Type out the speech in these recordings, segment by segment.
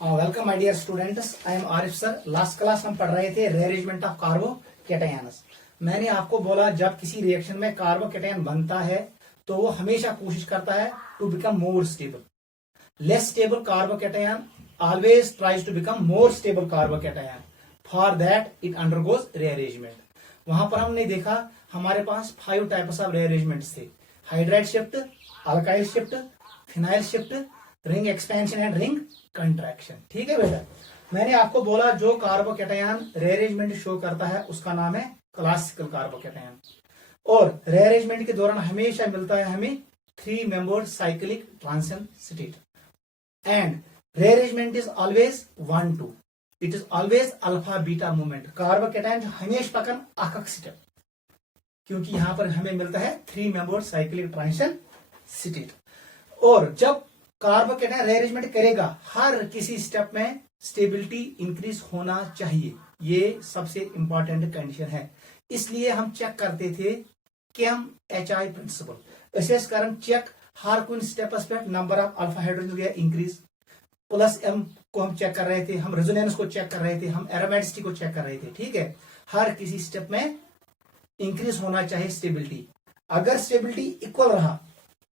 Welcome my dear students, I am Arif sir. Last class हम पढ़ रहे थे रीअरेंजमेंट ऑफ कार्बोकैटायंस। मैंने आपको बोला जब किसी रिएक्शन में कार्बोकैटायन बनता है तो वो हमेशा कोशिश करता है to become more stable. Less stable carbocation always tries to become more stable carbocation. For that it undergoes rearrangement. वहां पर हमने देखा हमारे पास 5 टाइप्स ऑफ रीअरेंजमेंट्स थे: hydride shift, alkyl shift, phenyl shift, ring expansion and ring contraction. ठीक है बेटा, मैंने आपको बोला जो कार्बोकैटायन रीअरेंजमेंट शो करता है उसका नाम है क्लासिकल कार्बोकैटायन। और रीअरेंजमेंट के दौरान हमेशा मिलता है हमें 3 membered cyclic transition state and rearrangement is always 1-2। It is always alpha beta movement. Carbocation हमेशा पकन अक स्टेप, क्योंकि यहां पर हमें मिलता है 3 मेंबर्ड साइक्लिक ट्रांजिशन स्टेट। और जब कार्बोकैटायन रीअरेंजमेंट करेगा हर किसी स्टेप में स्टेबिलिटी इंक्रीज होना चाहिए। ये सबसे इंपॉर्टेंट कंडीशन है। इसलिए हम चेक करते थे केम HI प्रिंसिपल असेस करन चेक हर कुछ स्टेपस पे नंबर ऑफ अल्फा हाइड्रोजन गया इंक्रीज। प्लस एम को हम चेक कर रहे थे, हम रेजोनेंस को चेक कर रहे थे, हम एरोमेटिसिटी को चेक कर रहे थे। ठीक है, हर किसी स्टेप में इंक्रीज होना चाहिए स्टेबिलिटी। अगर स्टेबिलिटी इक्वल रहा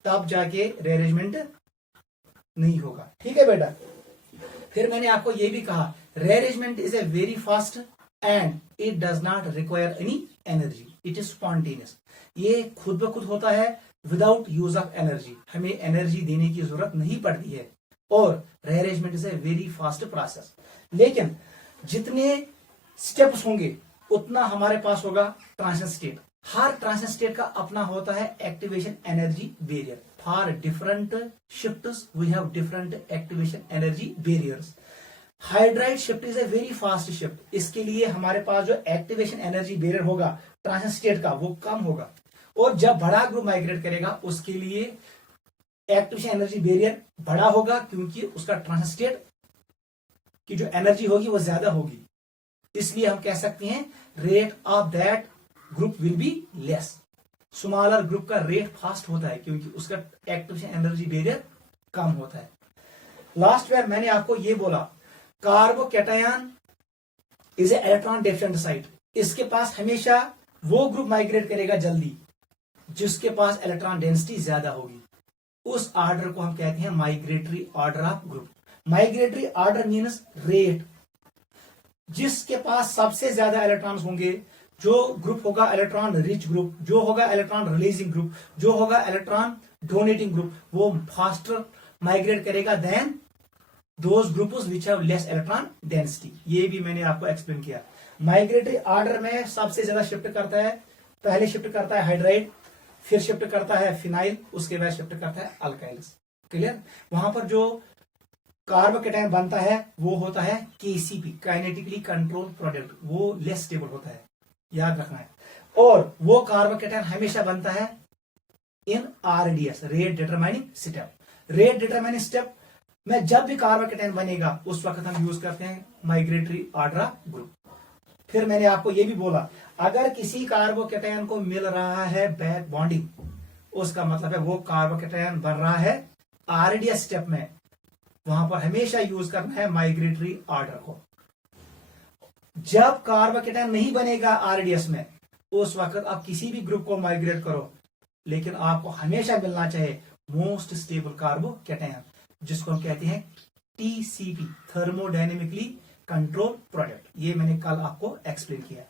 तब जाके रीअरेंजमेंट नहीं होगा। ठीक है बेटा, फिर मैंने आपको यह भी कहा rearrangement is a very fast and it does not require any energy, it is spontaneous. ये खुद ब खुद होता है विदाउट यूज ऑफ एनर्जी, हमें एनर्जी देने की जरूरत नहीं पड़ती है। और rearrangement is a very fast process. लेकिन जितने स्टेप्स होंगे उतना हमारे पास होगा ट्रांजिशन स्टेट। हर ट्रांजिशन स्टेट का अपना होता है activation energy barrier. For different shifts we have different activation energy barriers. Hydride shift is a very fast shift. इसके लिए हमारे पास जो एक्टिवेशन एनर्जी बैरियर होगा ट्रांजिशन स्टेट का वो कम होगा। और जब बड़ा ग्रुप माइग्रेट करेगा उसके लिए एक्टिवेशन एनर्जी बैरियर बड़ा होगा, क्योंकि उसका ट्रांजिशन स्टेट की जो एनर्जी होगी वो ज्यादा होगी। इसलिए हम कह सकते हैं rate of that group will be less. Smaller group का रेट फास्ट होता है क्योंकि उसका एक्टिवेशन एनर्जी बैरियर कम होता है। लास्ट में मैंने आपको ये बोला carbocation is a electron deficient site. इसके पास हमेशा वो ग्रुप माइग्रेट करेगा जल्दी जिसके पास इलेक्ट्रॉन डेंसिटी ज्यादा होगी। उस ऑर्डर को हम कहते हैं migratory order of group. Migratory order means rate. जिसके पास सबसे ज्यादा इलेक्ट्रॉन्स होंगे, जो ग्रुप होगा इलेक्ट्रॉन रिच ग्रुप, जो होगा इलेक्ट्रॉन रिलीजिंग ग्रुप, जो होगा इलेक्ट्रॉन डोनेटिंग ग्रुप, वो फास्टर माइग्रेट करेगा then those groups which have less electron density. ये भी मैंने आपको एक्सप्लेन किया। माइग्रेटरी ऑर्डर में सबसे ज्यादा शिफ्ट करता है, पहले शिफ्ट करता है हाइड्राइड, फिर शिफ्ट करता है फिनाइल, उसके बाद शिफ्ट करता है अल्काइल्स। क्लियर? वहां पर जो कार्बोकैटायन बनता है वो होता है KCP, काइनेटिकली कंट्रोल प्रोडक्ट। वो लेस स्टेबल होता है, याद रखना है। और वो कार्बोकैटायन हमेशा बनता है इन RDS, rate determining step. Rate determining step में जब भी कार्बोकैटायन बनेगा उस वक्त हम यूज करते हैं माइग्रेटरी ऑर्डर ऑफ ग्रुप। फिर मैंने आपको ये भी बोला अगर किसी कार्बोकैटायन को मिल रहा है बैक बॉन्डिंग, उसका मतलब है वो कार्बोकैटायन बन रहा है RDS स्टेप में। वहां पर हमेशा यूज करना है माइग्रेटरी ऑर्डर को। जब कार्बोकैटायन नहीं बनेगा RDS में उस वक्त आप किसी भी ग्रुप को माइग्रेट करो, लेकिन आपको हमेशा मिलना चाहिए मोस्ट स्टेबल कार्बोकैटायन, जिसको हम कहते हैं TCP, थर्मोडायनेमिकली कंट्रोल प्रोडक्ट। ये मैंने कल आपको एक्सप्लेन किया।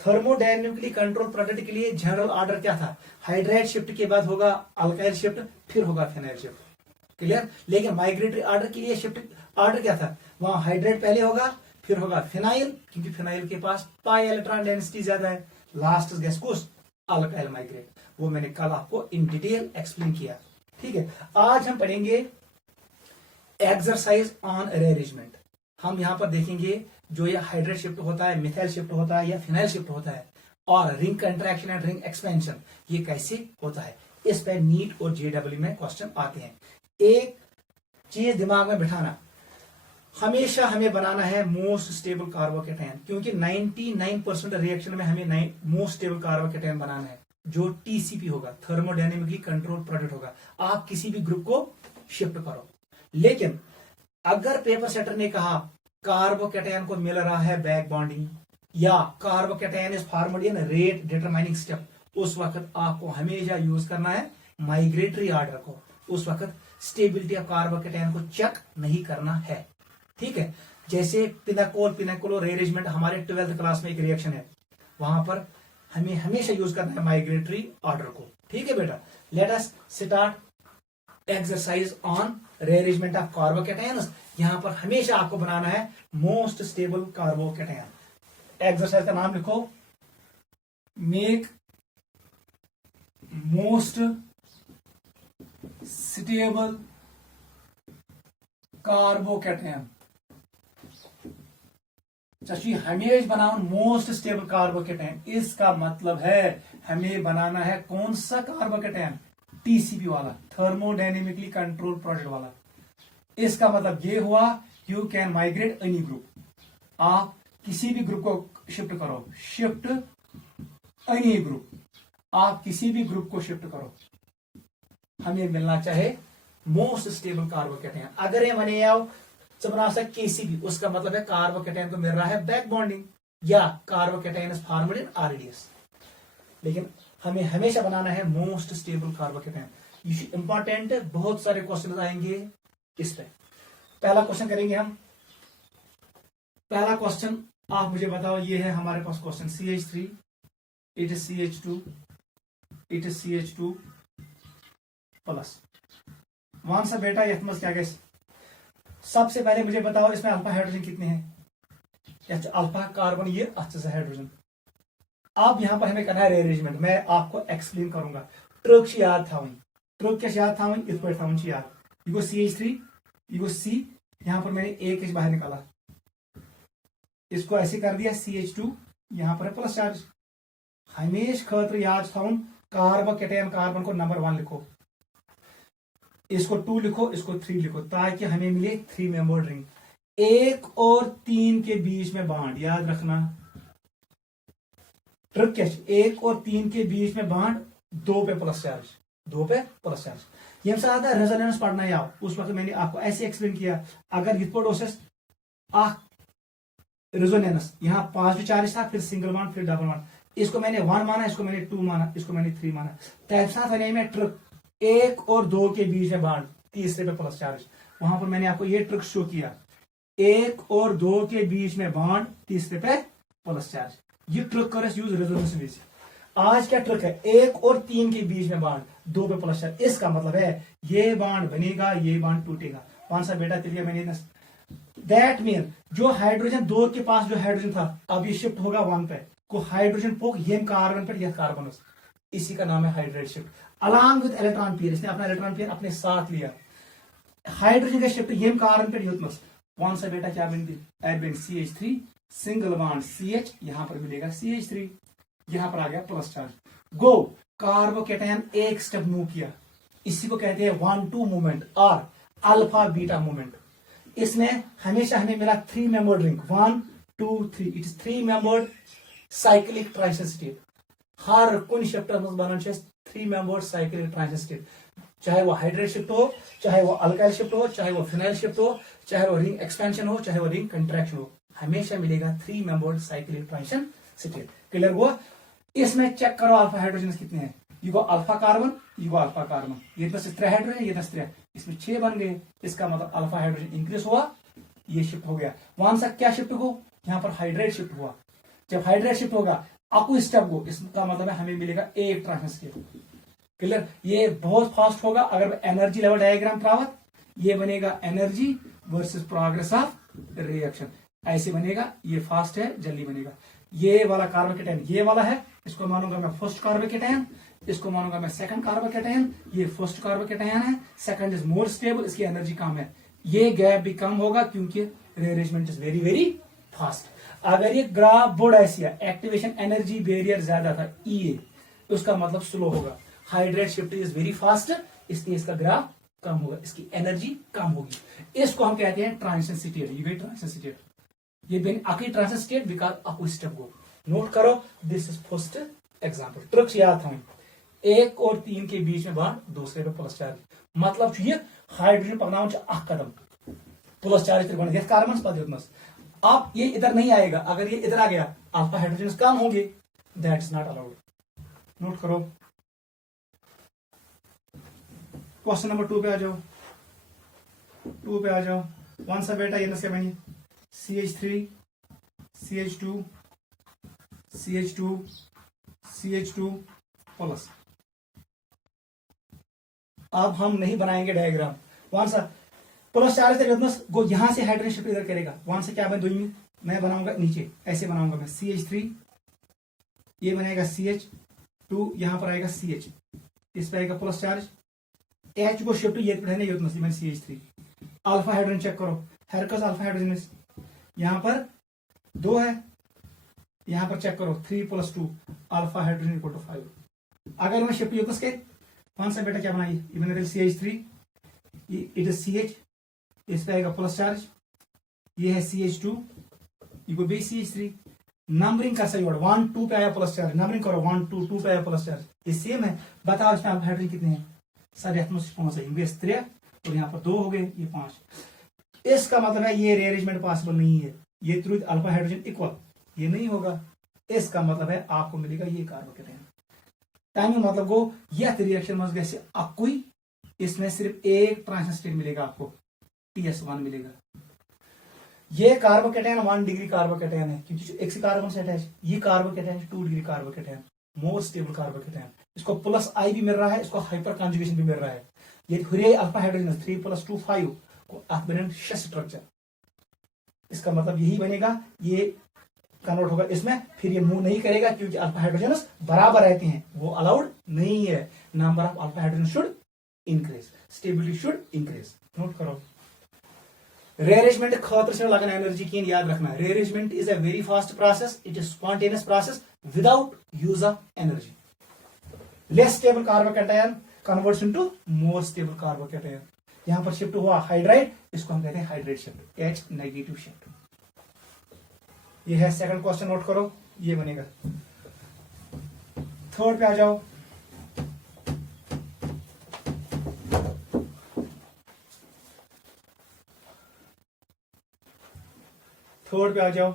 थर्मोडायनेमिकली कंट्रोल प्रोडक्ट के लिए जनरल ऑर्डर क्या था? हाइड्राइड शिफ्ट के बाद होगा अल्काइल शिफ्ट, फिर होगा फिनाइल शिफ्ट। क्लियर? लेकिन माइग्रेटरी ऑर्डर के लिए शिफ्ट ऑर्डर क्या था? वहां हाइड्राइड पहले होगा, फिर होगा फिनाइल, क्योंकि फिनाइल के पास पाई इलेक्ट्रॉन डेंसिटी ज्यादा है। लास्ट गैस कुछ अल्काइल माइग्रेट। वो मैंने कल आपको इन डिटेल एक्सप्लेन किया। ठीक है, आज हम पढ़ेंगे एक्सरसाइज ऑन रीअरेंजमेंट। हम यहां पर देखेंगे जो ये हाइड्राइड शिफ्ट होता है, मिथाइल शिफ्ट होता है या फिनाइल शिफ्ट होता है, और ring contraction and ring expansion ये कैसे होता है। इस पर नीट और JEE में क्वेश्चन आते हैं। एक चीज दिमाग में बिठाना, हमेशा हमें बनाना है मोस्ट स्टेबल कार्बोकैटायन, क्योंकि 99% रिएक्शन में हमें मोस्ट स्टेबल कार्बोकैटायन बनाना है जो TCP होगा, थर्मोडायनेमिकली कंट्रोल प्रोडक्ट होगा। आप किसी भी ग्रुप को शिफ्ट करो, लेकिन अगर पेपर सेटर ने कहा कार्बोकैटायन को मिल रहा है बैक बॉन्डिंग या carbocation is formed in rate determining step, उस वक्त आपको हमेशा यूज करना है माइग्रेटरी ऑर्डर को। उस वक्त स्टेबिलिटी ऑफ कार्बोकैटायन को चेक नहीं करना है, ठीक है। जैसे पिनाकोल रीअरेंजमेंट हमारे 12th क्लास में एक रिएक्शन है, वहां पर हमें हमेशा यूज करना है माइग्रेटरी ऑर्डर को, ठीक है बेटा। Let us start exercise on rearrangement of carbocations. यहां पर हमेशा आपको बनाना है मोस्ट स्टेबल कार्बोकैटायन। एक्सरसाइज का नाम लिखो, मेक मोस्ट स्टेबल कार्बोकैटायन। चशी हमें बनाओ मोस्ट स्टेबल कार्बोकैटायन, इसका मतलब है हमें बनाना है कौन सा कार्बोकैटायन, टीसीपी वाला, थर्मोडायनेमिकली कंट्रोल प्रोडक्ट वाला। इसका मतलब ये हुआ you can migrate any group, आप किसी भी ग्रुप को शिफ्ट करो, शिफ्ट एनी ग्रुप, आप किसी भी ग्रुप को शिफ्ट करो, हमें मिलना चाहे मोस्ट स्टेबल कार्बोकैटायन। अगर ये मने आओ बना केसीबी, उसका मतलब है कार्बोकैटायन को मिल रहा है बैक बॉन्डिंग या carbocation is formed in RDS. लेकिन हमें हमेशा बनाना है मोस्ट स्टेबल कार्बोकैटायन। ये इंपॉर्टेंट है, बहुत सारे क्वेश्चन आएंगे इस पे। पहला क्वेश्चन करेंगे हम। पहला क्वेश्चन आप मुझे बताओ, ये है हमारे पास question CH3, it is CH2, it is CH2 plus one सा बेटा यथ मज क्या गए। सबसे पहले मुझे बताओ इसमें अल्फा हाइड्रोजन कितने हैं, अल्फा कार्बन ये अच्छे से हाइड्रोजन। अब यहां पर हमें करना है रीअरेंजमेंट, मैं आपको एक्सप्लेन करूंगा। ट्रक याद था, ट्रक क्या याद था, इत पे था याद। ये CH3, ये C, यहां पर मैंने एक बाहर निकाला, इसको ऐसे कर दिया CH2, यहां पर है प्लस चार्ज। हमेशा खतर याद था कार्बोकैटायन, कार्बन को नंबर 1 लिखो, इसको 2 लिखो, इसको 3 लिखो, ताकि हमें मिले 3 मेंबर्ड रिंग। 1 और 3 के बीच में बॉन्ड, याद रखना ट्रिक क्या, 1 और 3 के बीच में बॉन्ड, 2 पे प्लस चार्ज, 2 पे प्लस चार्ज। ये आता है रेजोनेंस पढ़ना है आप, उस वक्त मैंने आपको ऐसे एक्सप्लेन किया। अगर हिप्पोडोसिस रेजोनेंस, यहाँ पॉजिटिव चार्ज था, फिर सिंगल बॉन्ड, फिर डबल बॉन्ड, इसको मैंने 1 माना, इसको मैंने 2 माना, इसको मैंने 3 माना। साथ में ट्रिक 1 और 2 के बीच में बॉन्ड, तीसरे पे प्लस चार्ज। वहां पर मैंने आपको ये ट्रिक शो किया, 1 और 2 के बीच में बॉन्ड, तीसरे पे प्लस चार्ज। ये ट्रिक कर यूज रेजोनेंस में। आज क्या ट्रिक है, 1 और 3 के बीच में बॉन्ड, 2 पे प्लस चार्ज। इसका मतलब है ये बॉन्ड बनेगा, ये बॉन्ड टूटेगा। कौन सा बेटा तेलिया मैंने दैट मीन जो हाइड्रोजन 2 के पास जो हाइड्रोजन था, अब ये शिफ्ट होगा 1 पे, को हाइड्रोजन पोक ये कार्बन पर, यह कार्बन, इसी का नाम है hydrate shift. Along with electron pair, इसने अपना इलेक्ट्रॉन पेयर अपने साथ लिया। हाइड्रोजन का शिफ्ट ये कार्बन पर युतमस, कौन सा बेटा क्या बनती, एडबेन CH3 सिंगल बॉन्ड CH, यहां पर मिलेगा CH3, यहां पर आ गया प्लस चार्ज। गो कार्बोकैटायन एक स्टेप मूव किया, इसी को कहते हैं 1-2 मूवमेंट और अल्फा बीटा मूवमेंट। इसमें हमेशा हमें मिला 3 membered ring, 1 2 3, it is 3 membered cyclic transition state. हर कुछ शिफ्टर में बनन 3 मेंबर्ड साइक्लिक ट्रांजिशन स्टेट, चाहे वो हाइड्रेट शिफ्ट हो, चाहे वो अल्काइल शिफ्ट हो, चाहे वो फिनाइल शिफ्ट हो, चाहे वो रिंग एक्सपेंशन हो, चाहे वो रिंग कंट्रैक्शन हो, हमेशा मिलेगा 3 membered cyclic transition state. Clear हुआ। इसमें चेक करो अल्फा हाइड्रोजन कितने हैं, ये अल्फा कार्बन, ये अल्फा कार्बन, ये 3 हाइड्रोजन, ये 3, इसमें 6 बन गए। इसका मतलब अल्फा हाइड्रोजन इंक्रीज हुआ, ये शिफ्ट हो गया। वहां से क्या शिफ्ट हो, यहाँ पर हाइड्रेट शिफ्ट हुआ। जब हाइड्रेट शिफ्ट होगा आपको स्टेप हो, इसका मतलब है हमें मिलेगा एक ट्रांजिशन स्टेट। क्लियर। ये बहुत फास्ट होगा। अगर एनर्जी लेवल डायग्राम प्राप्त, ये बनेगा energy versus progress of reaction, ऐसे बनेगा। ये फास्ट है, जल्दी बनेगा। ये वाला कार्बोकैटायन ये वाला है, इसको मानूंगा मैं फर्स्ट कार्बोकैटायन, इसको मानूंगा मैं सेकंड कार्बोकैटायन। ये फर्स्ट कार्बोकैटायन है, सेकंड इज मोर स्टेबल, इसकी एनर्जी कम है। ये गैप भी कम होगा क्योंकि rearrangement is very very fast. अगर ये ग्राफ बोर्ड ऐसी है, एक्टिवेशन एनर्जी बैरियर ज्यादा था EA, उसका मतलब स्लो होगा। Hydrate shift is very fast, इसलिए इसका ग्राफ कम होगा, इसकी एनर्जी कम होगी। इसको हम कहते हैं ट्रांजिशन स्टेट। ये गई ट्रांजिशन स्टेट, ये बेन अकी transition state because up step go. Note करो, this is first example. Tricks याद था, 1 और 3 के बीच में बॉन्ड, दूसरे पे प्लस चार्ज। मतलब ये हाइड्रोजन पकना कदम, प्लस चार्ज त्रिकोण ये कार्बन पद युतमस। अब ये इधर नहीं आएगा, अगर ये इधर आ गया अल्फा हाइड्रोजन कम होंगे, that is not allowed. Note करो। क्वेश्चन नंबर 2 पे आ जाओ। 2 पे आ जाओ। कौन सा बेटा ये क्या बनी? CH3 CH2 CH2 CH2 plus. अब हम नहीं बनाएंगे डायग्राम। कौन सा प्लस चार्ज गो यहां से हाइड्रोजन शिफ्ट इधर करेगा, वहां से क्या बन दोई में मैं बनाऊंगा नीचे, ऐसे बनाऊंगा मैं CH3, ये बनेगा CH2, यहां पर आएगा CH, इस पर आएगा प्लस चार्ज, H को शिफ्ट ये पढ़ने युत मैंने CH3। अल्फा हाइड्रोजन चेक करो, हेरकस अल्फा हाइड्रोजन यहां पर 2 है, यहां पर चेक करो 3 + 2 अल्फा हाइड्रोजन इक्वल टू 5। अगर मैं शिफ्ट युत के कौन सा बेटा क्या बनाइए, ये बनेगा CH3, इट इज CH, इस पे आएगा प्लस चार्ज, ये है CH2, ये को भी CH3। नंबरिंग कर सही 1 2 पे आया प्लस चार्ज, नंबरिंग करो 1 2 2 पे आया प्लस चार्ज, ये सेम है। बताओ इसमें अल्फा हाइड्रोजन कितने हैं? सर यह 5 है, 3 और यहाँ पर 2 हो गए, ये 5। इसका मतलब है ये रीअरेंजमेंट पॉसिबल नहीं है, ये थ्रू अल्फा हाइड्रोजन इक्वल ये नहीं होगा। इसका मतलब है आपको मिलेगा ये कार्बोकेटायन। टाइम मतलब को यह रिएक्शन में गैसे अकुई, इसमें सिर्फ एक ट्रांजिशन स्टेट मिलेगा आपको, TS1 मिलेगा। ये कार्बोकेटायन 1 डिग्री कार्बोकेटायन है, क्योंकि एक कार्बन से अटैच। ये carbocation 2 degree carbocation, more stable carbocation. इसको प्लस I भी मिल रहा है, इसको हाइपर कॉन्जुगेशन भी मिल रहा है। ये हुरे अल्फा हाइड्रोजन 3 + 2 5 को बने स्ट्रक्चर। इसका मतलब यही बनेगा, ये कन्वर्ट होगा इसमें, फिर ये मूव नहीं करेगा क्योंकि अल्फा हाइड्रोजन बराबर रहते हैं, वो अलाउड नहीं है। Number of alpha hydrogen should increase, stability should increase. Note करो। rearrangement खातर से लगन एनर्जी की याद रखना। rearrangement is a very fast process, it is spontaneous process without use of energy. less stable carbocation converts into more stable carbocation। यहां पर shift हुआ हाइड्राइड, इसको हम कहते हैं hydride shift, H negative shift. ये है सेकंड क्वेश्चन, नोट करो, ये बनेगा। थर्ड पे आ जाओ। थर्ड पे आ जाओ।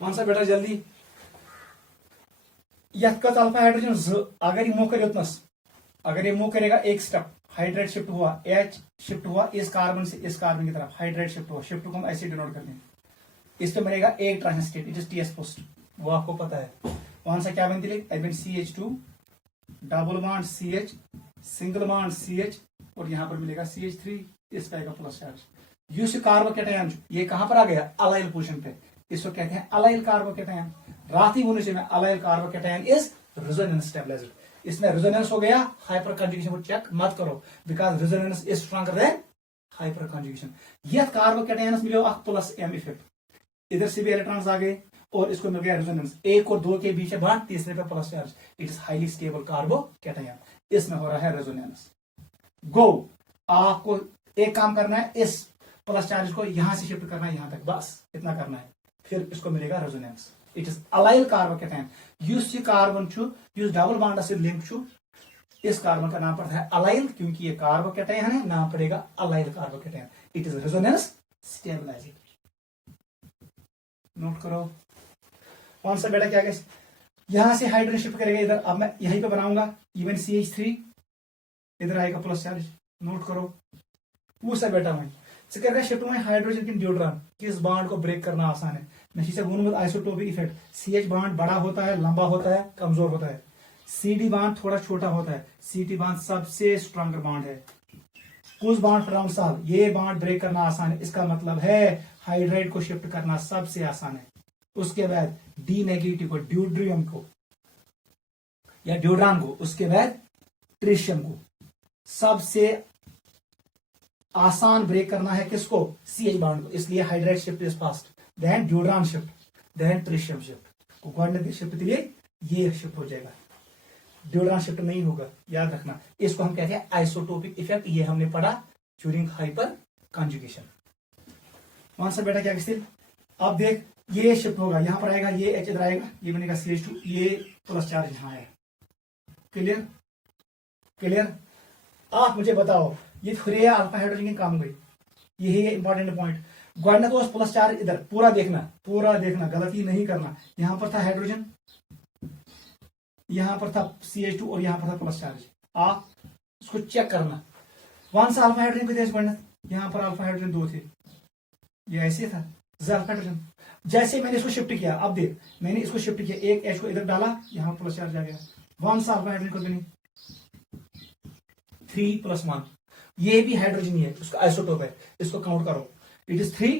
कौन सा बेटा जल्दी? यथ अल्फा हाइड्रोजन अगर ये मूव करे उतनस, अगर ये मूव करेगा एक स्टेप, हाइड्राइड शिफ्ट हुआ, H शिफ्ट हुआ इस कार्बन से इस कार्बन की तरफ, हाइड्राइड शिफ्ट हुआ, शिफ्ट को हम ऐसे डिनोट करते हैं। इस पे बनेगा एक transition state, it is TS post, वो आपको पता है। कौन सा क्या बनती है? CH2 double bond CH, single bond CH, और यहां पर मिलेगा CH3, इस का प्लस चार्ज। यूस कार्बोकेटायन ये कहां पर आ गया? अलाइल पोजीशन पे, इसको कहते हैं अलाइल कार्बोकेटायन। रात ही होने में allyl carbocation is resonance stabilised. इसमें रेजोनेंस हो गया, हाइपर कंजुगेशन को चेक मत करो, because resonance is stronger than hyperconjugation. यह कार्बोकेटायन मिलो प्लस M इफेक्ट, इधर से भी इलेक्ट्रॉन्स आ गए और इसको मिल गया रेजोनेंस, 1 और 2 के बीच है बांड, तीसरे पे plus charge, it is highly stable carbocation, इसमें हो रहा है रेजोनेंस। गो, आपको एक काम करना है, इस प्लस चार्ज को यहां से शिफ्ट करना है यहां तक, बस इतना करना है, फिर इसको मिलेगा resonance. It is allyl carbocation. Use carbon छु यूस डबल बॉन्ड से लिंक छु, इस कार्बन का नाम पड़ता है अलाइल, क्योंकि ये कार्बोकेटायन है, नाम पड़ेगा allyl carbocation. It is resonance stabilising. Note करो। कौन सा बेटा क्या गया? यहां से हाइड्रोजन शिफ्ट करेगा इधर, अब मैं यहीं पे बनाऊंगा इवन CH3, इधर आएगा प्लस चार्ज। नोट करो। वो सा बेटा मैं शिफ्ट में हाइड्रोजन की न्यूट्रॉन, किस बॉन्ड को ब्रेक करना आसान है? मैं आइसोटोपिक इफेक्ट, CH बॉन्ड बड़ा होता है, लंबा होता है, कमजोर होता है, CD बॉन्ड थोड़ा छोटा होता है, CT बॉन्ड सबसे स्ट्रॉन्गर बॉन्ड है। कुछ बॉन्ड राउंड साल, ये बॉन्ड ब्रेक करना आसान है, इसका मतलब है हाइड्राइड को शिफ्ट करना सबसे आसान है। उसके बाद डी नेगेटिव को, ड्यूड्रियम को या ड्यूड्रान को, उसके बाद ट्रिशियम को। सबसे आसान ब्रेक करना है किसको? CH बॉन्ड को, इसलिए hydride shift is fast, then deuteron shift, then tritium shift. Golden shift के लिए ये शिफ्ट हो जाएगा, ड्यूड्रान शिफ्ट नहीं होगा, याद रखना। इसको हम कहते हैं आइसोटोपिक इफेक्ट, ये हमने पढ़ा ड्यूरिंग हाइपर कॉन्जुगेशन। कौन सा बेटा क्या स्थिल? अब देख ये शिफ्ट होगा, यहां पर आएगा, ये H इधर आएगा, ये बनेगा CH2, ये प्लस चार्ज यहां है। क्लियर? क्लियर? आप मुझे बताओ, ये थ्री अल्फा हाइड्रोजन की काम गई, यही है इंपॉर्टेंट पॉइंट। गोल्डन तो प्लस चार्ज इधर, पूरा देखना, गलती नहीं करना। यहां पर था हाइड्रोजन, यहां पर था CH2 और यहां पर था प्लस चार्ज। आप इसको चेक करना, कौन सा अल्फा हाइड्रोजन कितने गोल्डन? यहां पर अल्फा हाइड्रोजन 2 थे, ये ऐसे था अल्फा हाइड्रोजन। जैसे मैंने इसको शिफ्ट किया, अब देख मैंने इसको शिफ्ट किया, एक H को इधर डाला, यहां प्लस चार्ज आ गया। कौन सा अल्फा हाइड्रोजन को बनी? 3+1, ये भी हाइड्रोजन ही है, उसका आइसोटोप है, इसको काउंट करो। इट इज 3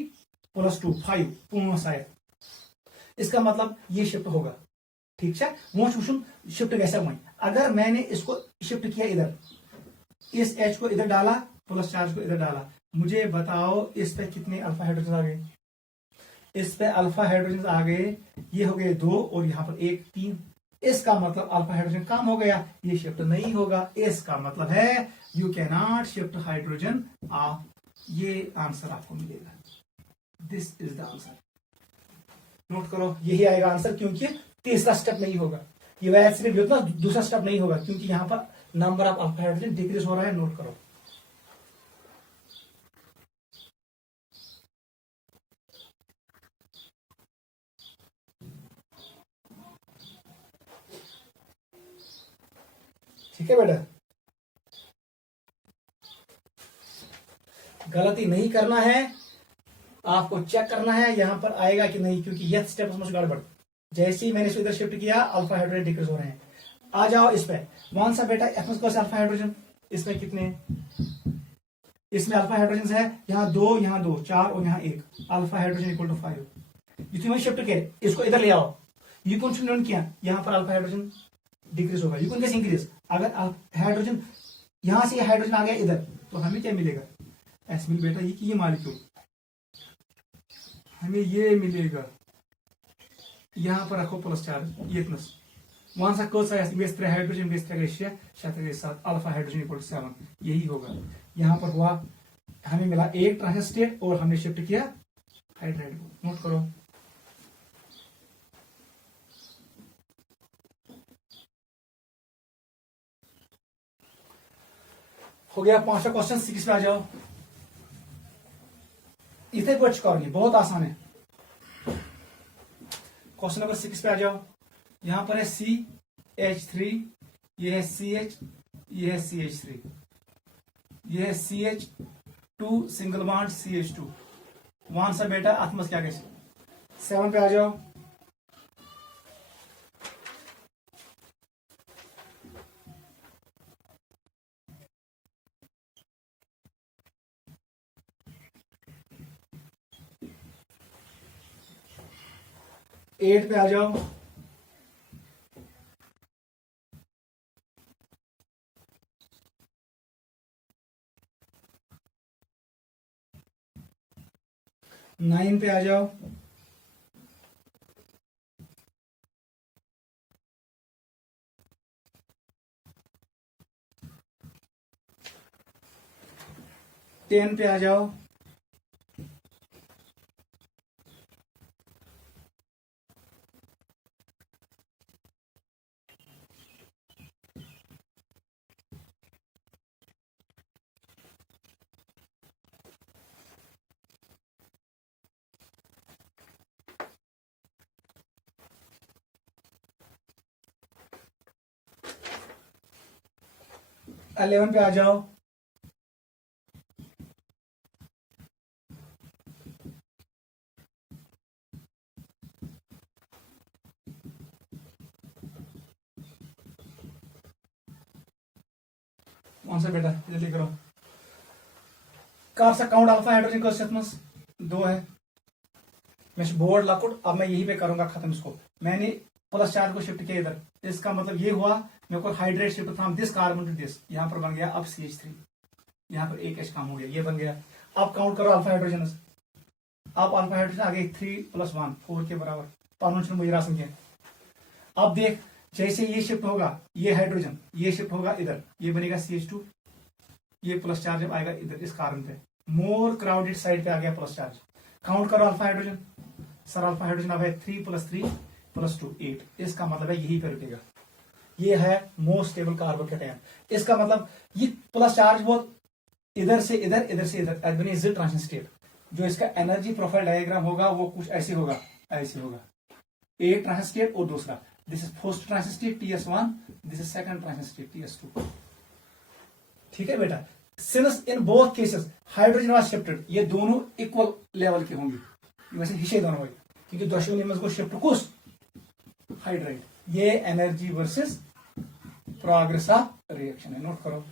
+ 2 5 पूर्ण शायद, इसका मतलब ये शिफ्ट होगा। ठीक है, मोस्ट शिफ्ट कैसे हुई? अगर मैंने इसको शिफ्ट किया इधर, इस H को इधर डाला, प्लस चार्ज को इधर डाला, मुझे बताओ इस पे कितने अल्फा हाइड्रोजन आ गए? इस पे अल्फा हाइड्रोजन आ गए, ये हो गए 2 और यहां पर 1 3। इसका मतलब अल्फा हाइड्रोजन कम हो गया, ये शिफ्ट नहीं होगा। इसका मतलब है you can not shift hydrogen of, ये आंसर आपको मिलेगा। This is the answer, note करो, यही आएगा आंसर, क्योंकि तीसरा स्टेप नहीं होगा, ये वैसे सिर्फ उतना दूसरा स्टेप नहीं होगा, क्योंकि यहां पर number of alpha hydrogen decrease हो रहा है। नोट करो, ठीक है बेटा? गलती नहीं करना है, आपको चेक करना है यहां पर आएगा कि नहीं, क्योंकि यह स्टेप समझ गड़बड़। जैसे ही मैंने इसको इधर शिफ्ट किया, अल्फा हाइड्रोजन डिक्रीज हो रहे हैं। आ जाओ इस पे, कौन सा बेटा एफ कौन सा अल्फा हाइड्रोजन? इसमें कितने? इसमें अल्फा हाइड्रोजन है, यहाँ 2 यहाँ 2 4 और यहाँ 1, अल्फा हाइड्रोजन इक्वल टू 5। जिसमें मैंने शिफ्ट किया, इसको इधर ले आओ, यू कौन किया, यहाँ पर अल्फा हाइड्रोजन डिक्रीज होगा, यू कौन कैसे इंक्रीज? अगर हाइड्रोजन यहां से हाइड्रोजन आ गया इधर, तो हमें क्या मिलेगा? एस मिल बेटा, ये मालिक्यूल हमें ये मिलेगा। यहां पर रखो प्लस चार्ज, ये प्लस वहां सा कौन सा हाइड्रोजन अल्फा हाइड्रोजन इक्वल 7, यही होगा। यहां पर हुआ, हमें मिला एक ट्रांजिशन स्टेट और हमने शिफ्ट किया हाइड्राइड को। नोट करो, हो गया 5वां क्वेश्चन। 6 पे आ जाओ, इतने कुछ करोगे, बहुत आसान है। क्वेश्चन नंबर 6 पे आ जाओ, यहां पर है CH3, ये है CH, ये है CH3, ये है CH2 सिंगल बॉन्ड CH2। वहां सा बेटा आत्मस क्या कैसे? 7 पे आ जाओ, एट पे आ जाओ, नाइन पे आ जाओ, टेन पे आ जाओ, इलेवन पे आ जाओ, कौन सा बेटा जल्दी करो। कार सा काउंट अल्फा हाइड्रोजन को 2 है, मैं बोर्ड लकुट, अब मैं यहीं पे करूंगा खत्म इसको। मैंने प्लस चार्ज को शिफ्ट किया इधर, इसका मतलब ये हुआ मेरे को hydride shift from this carbon to this, यहाँ पर बन गया अब CH3, यहाँ पर एक H कम हो गया, ये बन गया। अब काउंट करो अल्फा हाइड्रोजन, अब अल्फा हाइड्रोजन आ गए 3 + 1 4 के बराबर, पानुन मुझे संख्या। अब देख जैसे ये शिफ्ट होगा, ये हाइड्रोजन ये शिफ्ट होगा इधर, ये बनेगा CH2, ये प्लस चार्ज जब आएगा इधर इस कार्बन पे, मोर क्राउडेड साइड पे आ गया प्लस चार्ज। काउंट करो alpha hydrogen, sir alpha hydrogen अब है 3 + 3 + 2 8, इसका मतलब है यही पे रुकेगा। ये है मोस्ट स्टेबल कार्बोकेटायन। इसका मतलब ये प्लस चार्ज वो इधर से इधर, इधर से इधर, बने Z ट्रांजिशन स्टेट। जो इसका एनर्जी प्रोफाइल डायग्राम होगा वो कुछ ऐसे होगा, ऐसे होगा, एक ट्रांजिशन स्टेट और दूसरा, this is first transition state TS1, this is second transition state TS2। ठीक है बेटा, since in both cases hydrogen was shifted, ये दोनों इक्वल लेवल के होंगे, वैसे हिस्से दोनों होंगे, क्योंकि दोनों में को शिफ्ट कुछ हाइड्रेट, ये energy versus progress of reaction है, नोट करो।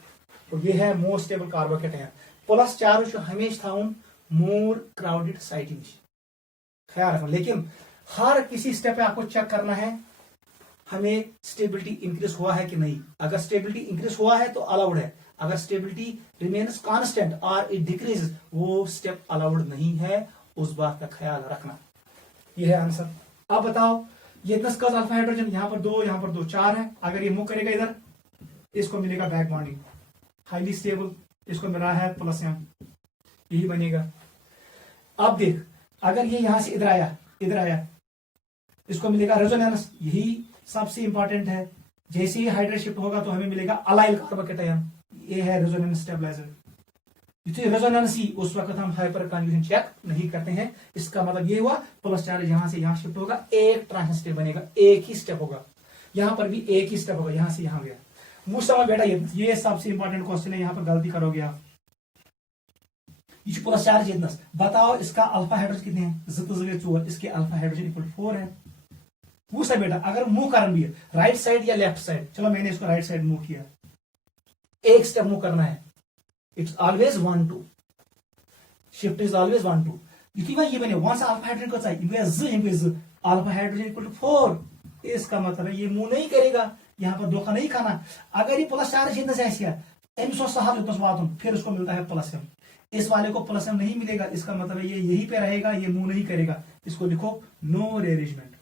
तो ये है most stable carbocation. Plus charge हमेशा थाउन मोर क्राउडेड साइट, ख्याल रखना। लेकिन हर किसी स्टेप पे आपको चेक करना है हमें स्टेबिलिटी इंक्रीज हुआ है कि नहीं। अगर स्टेबिलिटी इंक्रीज हुआ है तो अलाउड है, अगर स्टेबिलिटी रिमेन्स कांस्टेंट और इट डिक्रीज, वो स्टेप अलाउड नहीं है, उस बात का ख्याल रखना। ये है आंसर। अब बताओ ये 10 का अल्फा हाइड्रोजन, यहाँ पर 2 यहाँ पर 2 4 है, अगर ये मूव करेगा इधर, इसको मिलेगा बैक बॉन्डिंग, हाईली स्टेबल, इसको मिला है प्लस M, यही बनेगा। अब देख अगर ये यहां से इधर आया, इधर आया, इसको मिलेगा रेजोनेंस, यही सबसे इंपॉर्टेंट है। जैसे ही हाइड्रेट शिफ्ट होगा तो हमें मिलेगा अलाइल कार्बोकेटायन, ये है रेजोनेंस स्टेबलाइजर। रेजोनेंस ही उस वक्त हम हाइपर कन्वर्जन चेक नहीं करते हैं। इसका मतलब ये हुआ प्लस चार्ज यहां से यहां शिफ्ट होगा, एक ट्रांजिशन स्टेप बनेगा, एक ही स्टेप होगा, यहां पर भी एक ही स्टेप होगा, यहां से यहां गया। मुझ समय बेटा ये सबसे इंपॉर्टेंट क्वेश्चन है, यहां पर गलती करोगे आप। ये प्लस चार्ज इतना, बताओ इसका अल्फा हाइड्रोजन कितने हैं, 4, इसके अल्फा हाइड्रोजन इक्वल 4 है। पूछा बेटा अगर मूव करना भी है राइट साइड या लेफ्ट साइड, चलो मैंने इसको राइट साइड मूव किया, एक स्टेप मूव करना है, it's always 1 2, shift is always 1 2। युति ये बने वहां से अल्फा हाइड्रोजन को चाहिए, अल्फा हाइड्रोजन इक्वल 4, इसका मतलब है ये मूव नहीं करेगा, यहाँ पर धोखा नहीं खाना। अगर ये प्लस चार्ज फिर उसको मिलता है प्लस M, इस वाले को प्लस M नहीं मिलेगा, इसका मतलब है ये यहीं पे रहेगा, ये मूव नहीं करेगा। इसको लिखो नो रीअरेंजमेंट,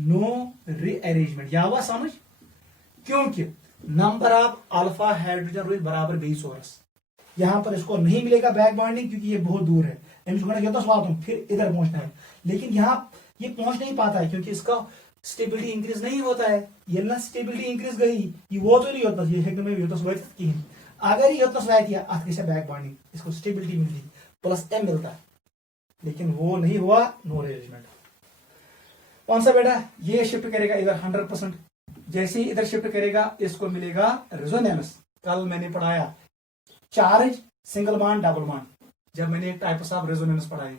नो रीअरेंजमेंट, या हुआ समझ? क्योंकि नंबर ऑफ अल्फा हाइड्रोजन रोज बराबर 20 औरस, यहां पर इसको नहीं मिलेगा बैक बॉन्डिंग क्योंकि ये बहुत दूर है, फिर इधर पहुंचना है, लेकिन यहाँ ये पहुंच नहीं पाता है क्योंकि इसका स्टेबिलिटी इंक्रीज नहीं होता है। ये ना स्टेबिलिटी इंक्रीज गई, ये वो तो नहीं होता, ये हेक्टम में होता है कि अगर ये होता है किया आखिर से बैक बॉन्डिंग, इसको स्टेबिलिटी मिलती प्लस M मिलता है, लेकिन वो नहीं हुआ, नो रीअरेंजमेंट। कौन सा बेटा ये शिफ्ट करेगा इधर 100%, जैसे ही इधर शिफ्ट करेगा इसको मिलेगा रेजोनेंस। कल मैंने पढ़ाया charge single bond double bond, जब मैंने टाइप्स ऑफ रेजोनेंस पढ़ाई,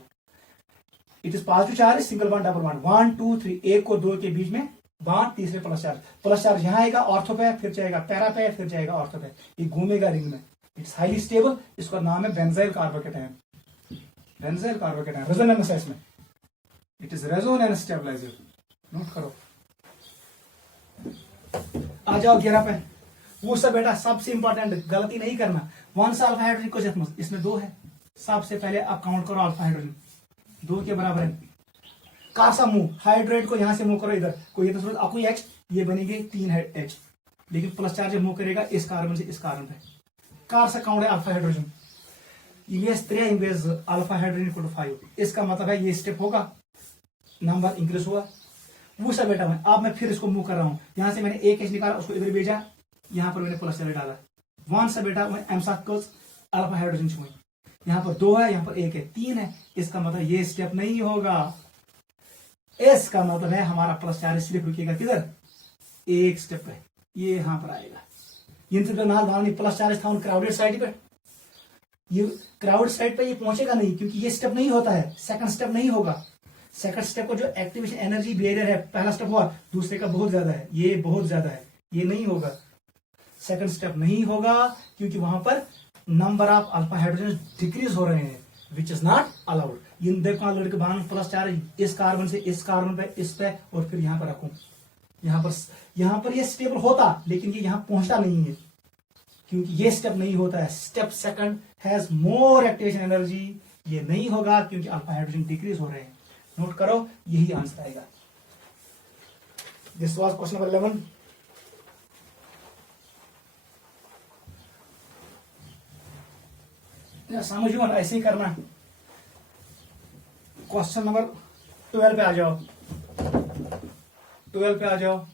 it is positive charge single bond double bond, 1 2 3, 1 और 2 के बीच में बॉन्ड, तीसरे प्लस चार्ज यहाँ आएगा ऑर्थो पे, फिर जाएगा पैरा पे, फिर जाएगा ऑर्थो पे, ये घूमेगा रिंग में, इट्स हाईली स्टेबल, इसका नाम है benzyl carbocation, benzyl carbocation, resonance है इसमें, it is resonance stabiliser, note करो। आ जाओ 11 पे, वो सब बेटा सबसे इंपॉर्टेंट गलती नहीं करना, वन सा अल्फा हाइड्रोजन को इसमें 2 है, सबसे पहले आप काउंट करो अल्फा हाइड्रोजन 2 के बराबर है, कार सा मूव हाइड्रेट को यहां से मूव करो इधर, कोई तो आपको H, ये बनेगी 3 है H, लेकिन प्लस चार्ज मूव करेगा इस कार्बन से इस कार्बन पे, कार सा काउंट है alpha hydrogen, image 3 image alpha hydrogen equal 5, इसका मतलब है ये स्टेप होगा, नंबर इंक्रीज हुआ। वो सब बेटा अब मैं फिर इसको मूव कर रहा हूं, यहां से मैंने एक H निकाला, उसको इधर भेजा, यहां पर मैंने प्लस चार्ज डाला, वन सा बेटा M सर्कल्स अल्फा हाइड्रोजन छुई, यहाँ पर 2 है, यहाँ पर 1 है, 3 है, इसका मतलब ये स्टेप नहीं होगा, इसका मतलब है हमारा प्लस चार्ज सिर्फ रुकेगा किधर, एक स्टेप पे, ये यहां पर आएगा, प्लस चार्ज था क्राउडेड साइड पे, ये क्राउड साइड पे ये पहुंचेगा नहीं क्योंकि ये स्टेप नहीं होता है, सेकंड स्टेप नहीं होगा, सेकंड स्टेप को जो एक्टिवेशन एनर्जी बैरियर है, पहला स्टेप हुआ, दूसरे का बहुत ज्यादा है, ये बहुत ज्यादा है, ये नहीं होगा, सेकंड स्टेप नहीं होगा क्योंकि वहां पर number of alpha hydrogen decrease हो रहे हैं, विच इज नॉट अलाउड। इन देखो लड़के बांध प्लस चार्ज इस कार्बन से इस कार्बन पे इस पे और फिर यहाँ पर रखूं, यहाँ पर ये स्टेबल होता, लेकिन ये यहाँ पहुंचता नहीं है क्योंकि ये स्टेप नहीं होता है। Step second has more activation energy, ये नहीं होगा क्योंकि अल्फा हाइड्रोजन डिक्रीज हो रहे हैं। नोट करो, यही आंसर आएगा। This was question number 11। समझो ना, ऐसे ही करना। क्वेश्चन नंबर 12 पे आ जाओ, 12 पे आ जाओ।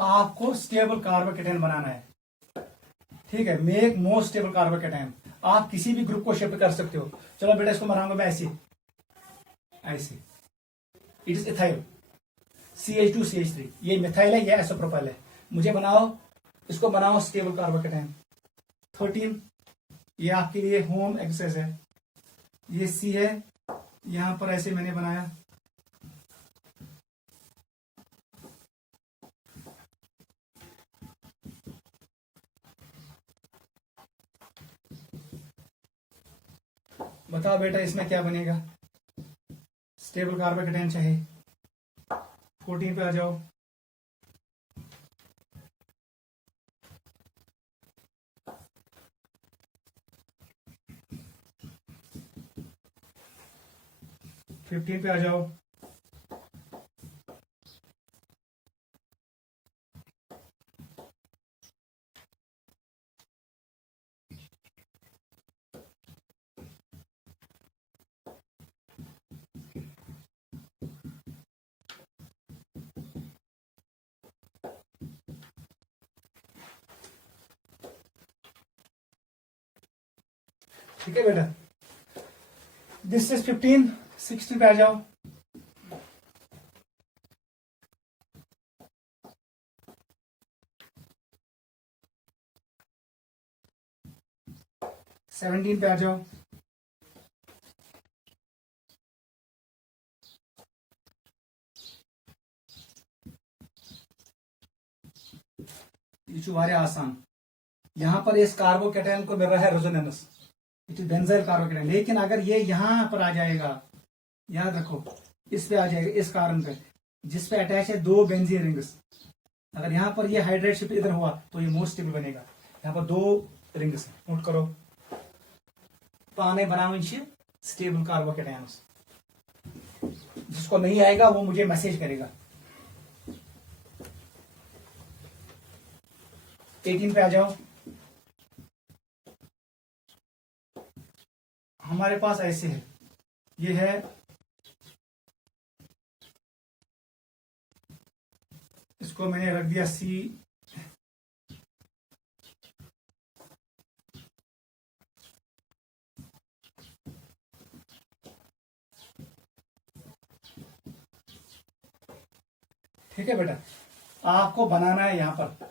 आपको स्टेबल कार्बोकेटायन बनाना है, ठीक है। Make more stable carbocation. आप किसी भी ग्रुप को शिफ्ट कर सकते हो। चलो बेटा, इसको बनाऊंगा मैं ऐसे ऐसे। इट इज इथाइल CH2CH3, ये मिथाइल है, ये आइसोप्रोपाइल है। मुझे बनाओ, इसको बनाओ स्टेबल कार्बोकेटायन। 13, ये आपके लिए होम एक्सरसाइज है। ये C है, यहां पर ऐसे मैंने बनाया। बताओ बेटा, इसमें क्या बनेगा? स्टेबल कार्बोकेटायन चाहिए। 14 पे आ जाओ। फिफ्टीन पे आ जाओ। ठीक है बेटा, दिस इज 15। 16 पे आ जाओ। सेवनटीन पे आ जाओ। ये वारे आसान। यहां पर इस कार्बोकेटायन को मिल रहा है resonance, it is benzyl carbocation. लेकिन अगर ये यहां पर आ जाएगा, याद रखो, इस पे आ जाएगा, इस कार्बन पे जिस पे अटैच है 2 बेंजीन रिंग्स। अगर यहां पर ये हाइड्रेट शिफ्ट इधर हुआ तो ये मोर स्टेबल बनेगा। यहां पर 2 रिंग्स है, नोट करो। पाने बनावन स्टेबल कार्बोकेटायंस। जिसको नहीं आएगा वो मुझे मैसेज करेगा। 18 पे आ जाओ। हमारे पास ऐसे है, ये है इसको मैंने रख दिया C। ठीक है बेटा, आपको बनाना है यहां पर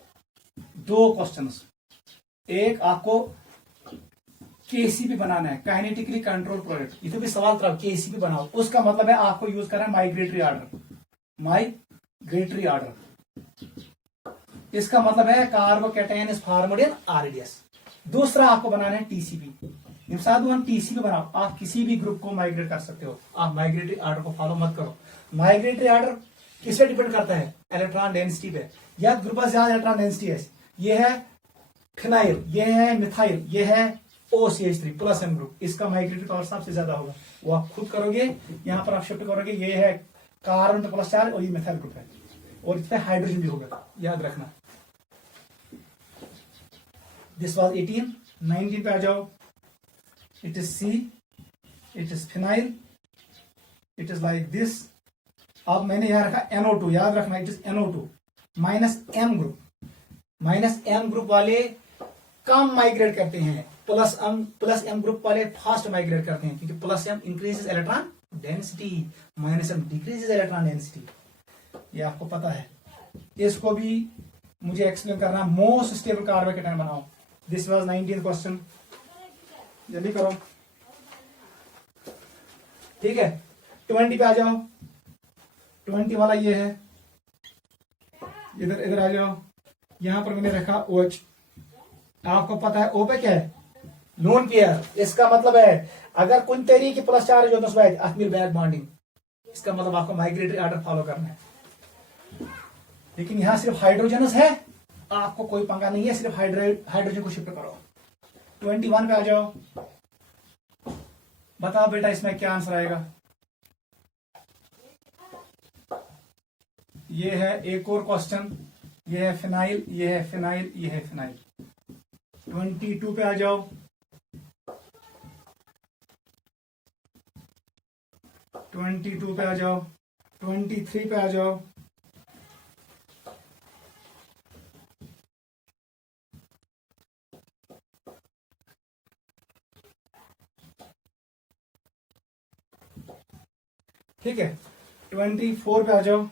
2 क्वेश्चंस। एक आपको केसीपी बनाना है, काइनेटिकली कंट्रोल प्रोडक्ट। ये तो भी सवाल था, केसीपी बनाओ। उसका मतलब है आपको यूज करना है माइग्रेटरी ऑर्डर। माइग्रेटरी ऑर्डर, इसका मतलब है carbocation is formed in RDS. दूसरा आपको बनाना है टीसीपी। हम टीसीपी बनाओ, आप किसी भी ग्रुप को माइग्रेट कर सकते हो। आप माइग्रेटरी ऑर्डर को फॉलो मत करो। माइग्रेटरी ऑर्डर किस पे डिपेंड करता है? इलेक्ट्रॉन डेंसिटी पे। या ग्रुप में ज्यादा इलेक्ट्रॉन डेंसिटी है, ये है फिनाइल, ये है मिथाइल, ये है OCH3 प्लस M ग्रुप। इसका माइग्रेटरी पावर सबसे ज्यादा होगा, वो आप खुद करोगे। यहां पर आप शिफ्ट करोगे, ये है कार्बन पे प्लस चार्ज और ये मिथाइल ग्रुप है, और इस पे हाइड्रोजन भी होगा, याद रखना। This was 18। 19 पे आ जाओ। It is C, it is phenyl, it is like this. अब मैंने यहां रखा NO2, याद रखना, it is NO2 minus M group. Minus M group वाले कम माइग्रेट करते हैं, प्लस M ग्रुप वाले फास्ट माइग्रेट करते हैं, क्योंकि plus M increases electron density, minus M decreases electron density. ये आपको पता है। इसको भी मुझे एक्सप्लेन करना। मोस्ट स्टेबल कार्बोकेटायन बनाओ। दिस वाज 19th क्वेश्चन, जल्दी करो। ठीक है, 20 पे आ जाओ। 20 वाला ये है, इधर इधर आ जाओ। यहां पर मैंने रखा OH। आपको पता है O पे क्या है, लोन पेयर। इसका मतलब है अगर कुछ तरीके प्लस चार्ज हो तो अथ मिल बैक बॉन्डिंग। इसका मतलब आपको माइग्रेटरी ऑर्डर फॉलो करना है। लेकिन यहां सिर्फ हाइड्रोजनस है, आपको कोई पंगा नहीं है, सिर्फ हाइड्रोजन को शिफ्ट करो। 21 पे आ जाओ। बताओ बेटा इसमें क्या आंसर आएगा। ये है एक और क्वेश्चन, ये है फिनाइल, ये है फिनाइल, ये है फिनाइल। 22 पे आ जाओ। 22 पे आ जाओ। 23 पे आ जाओ। ठीक है, 24 पे आ जाओ।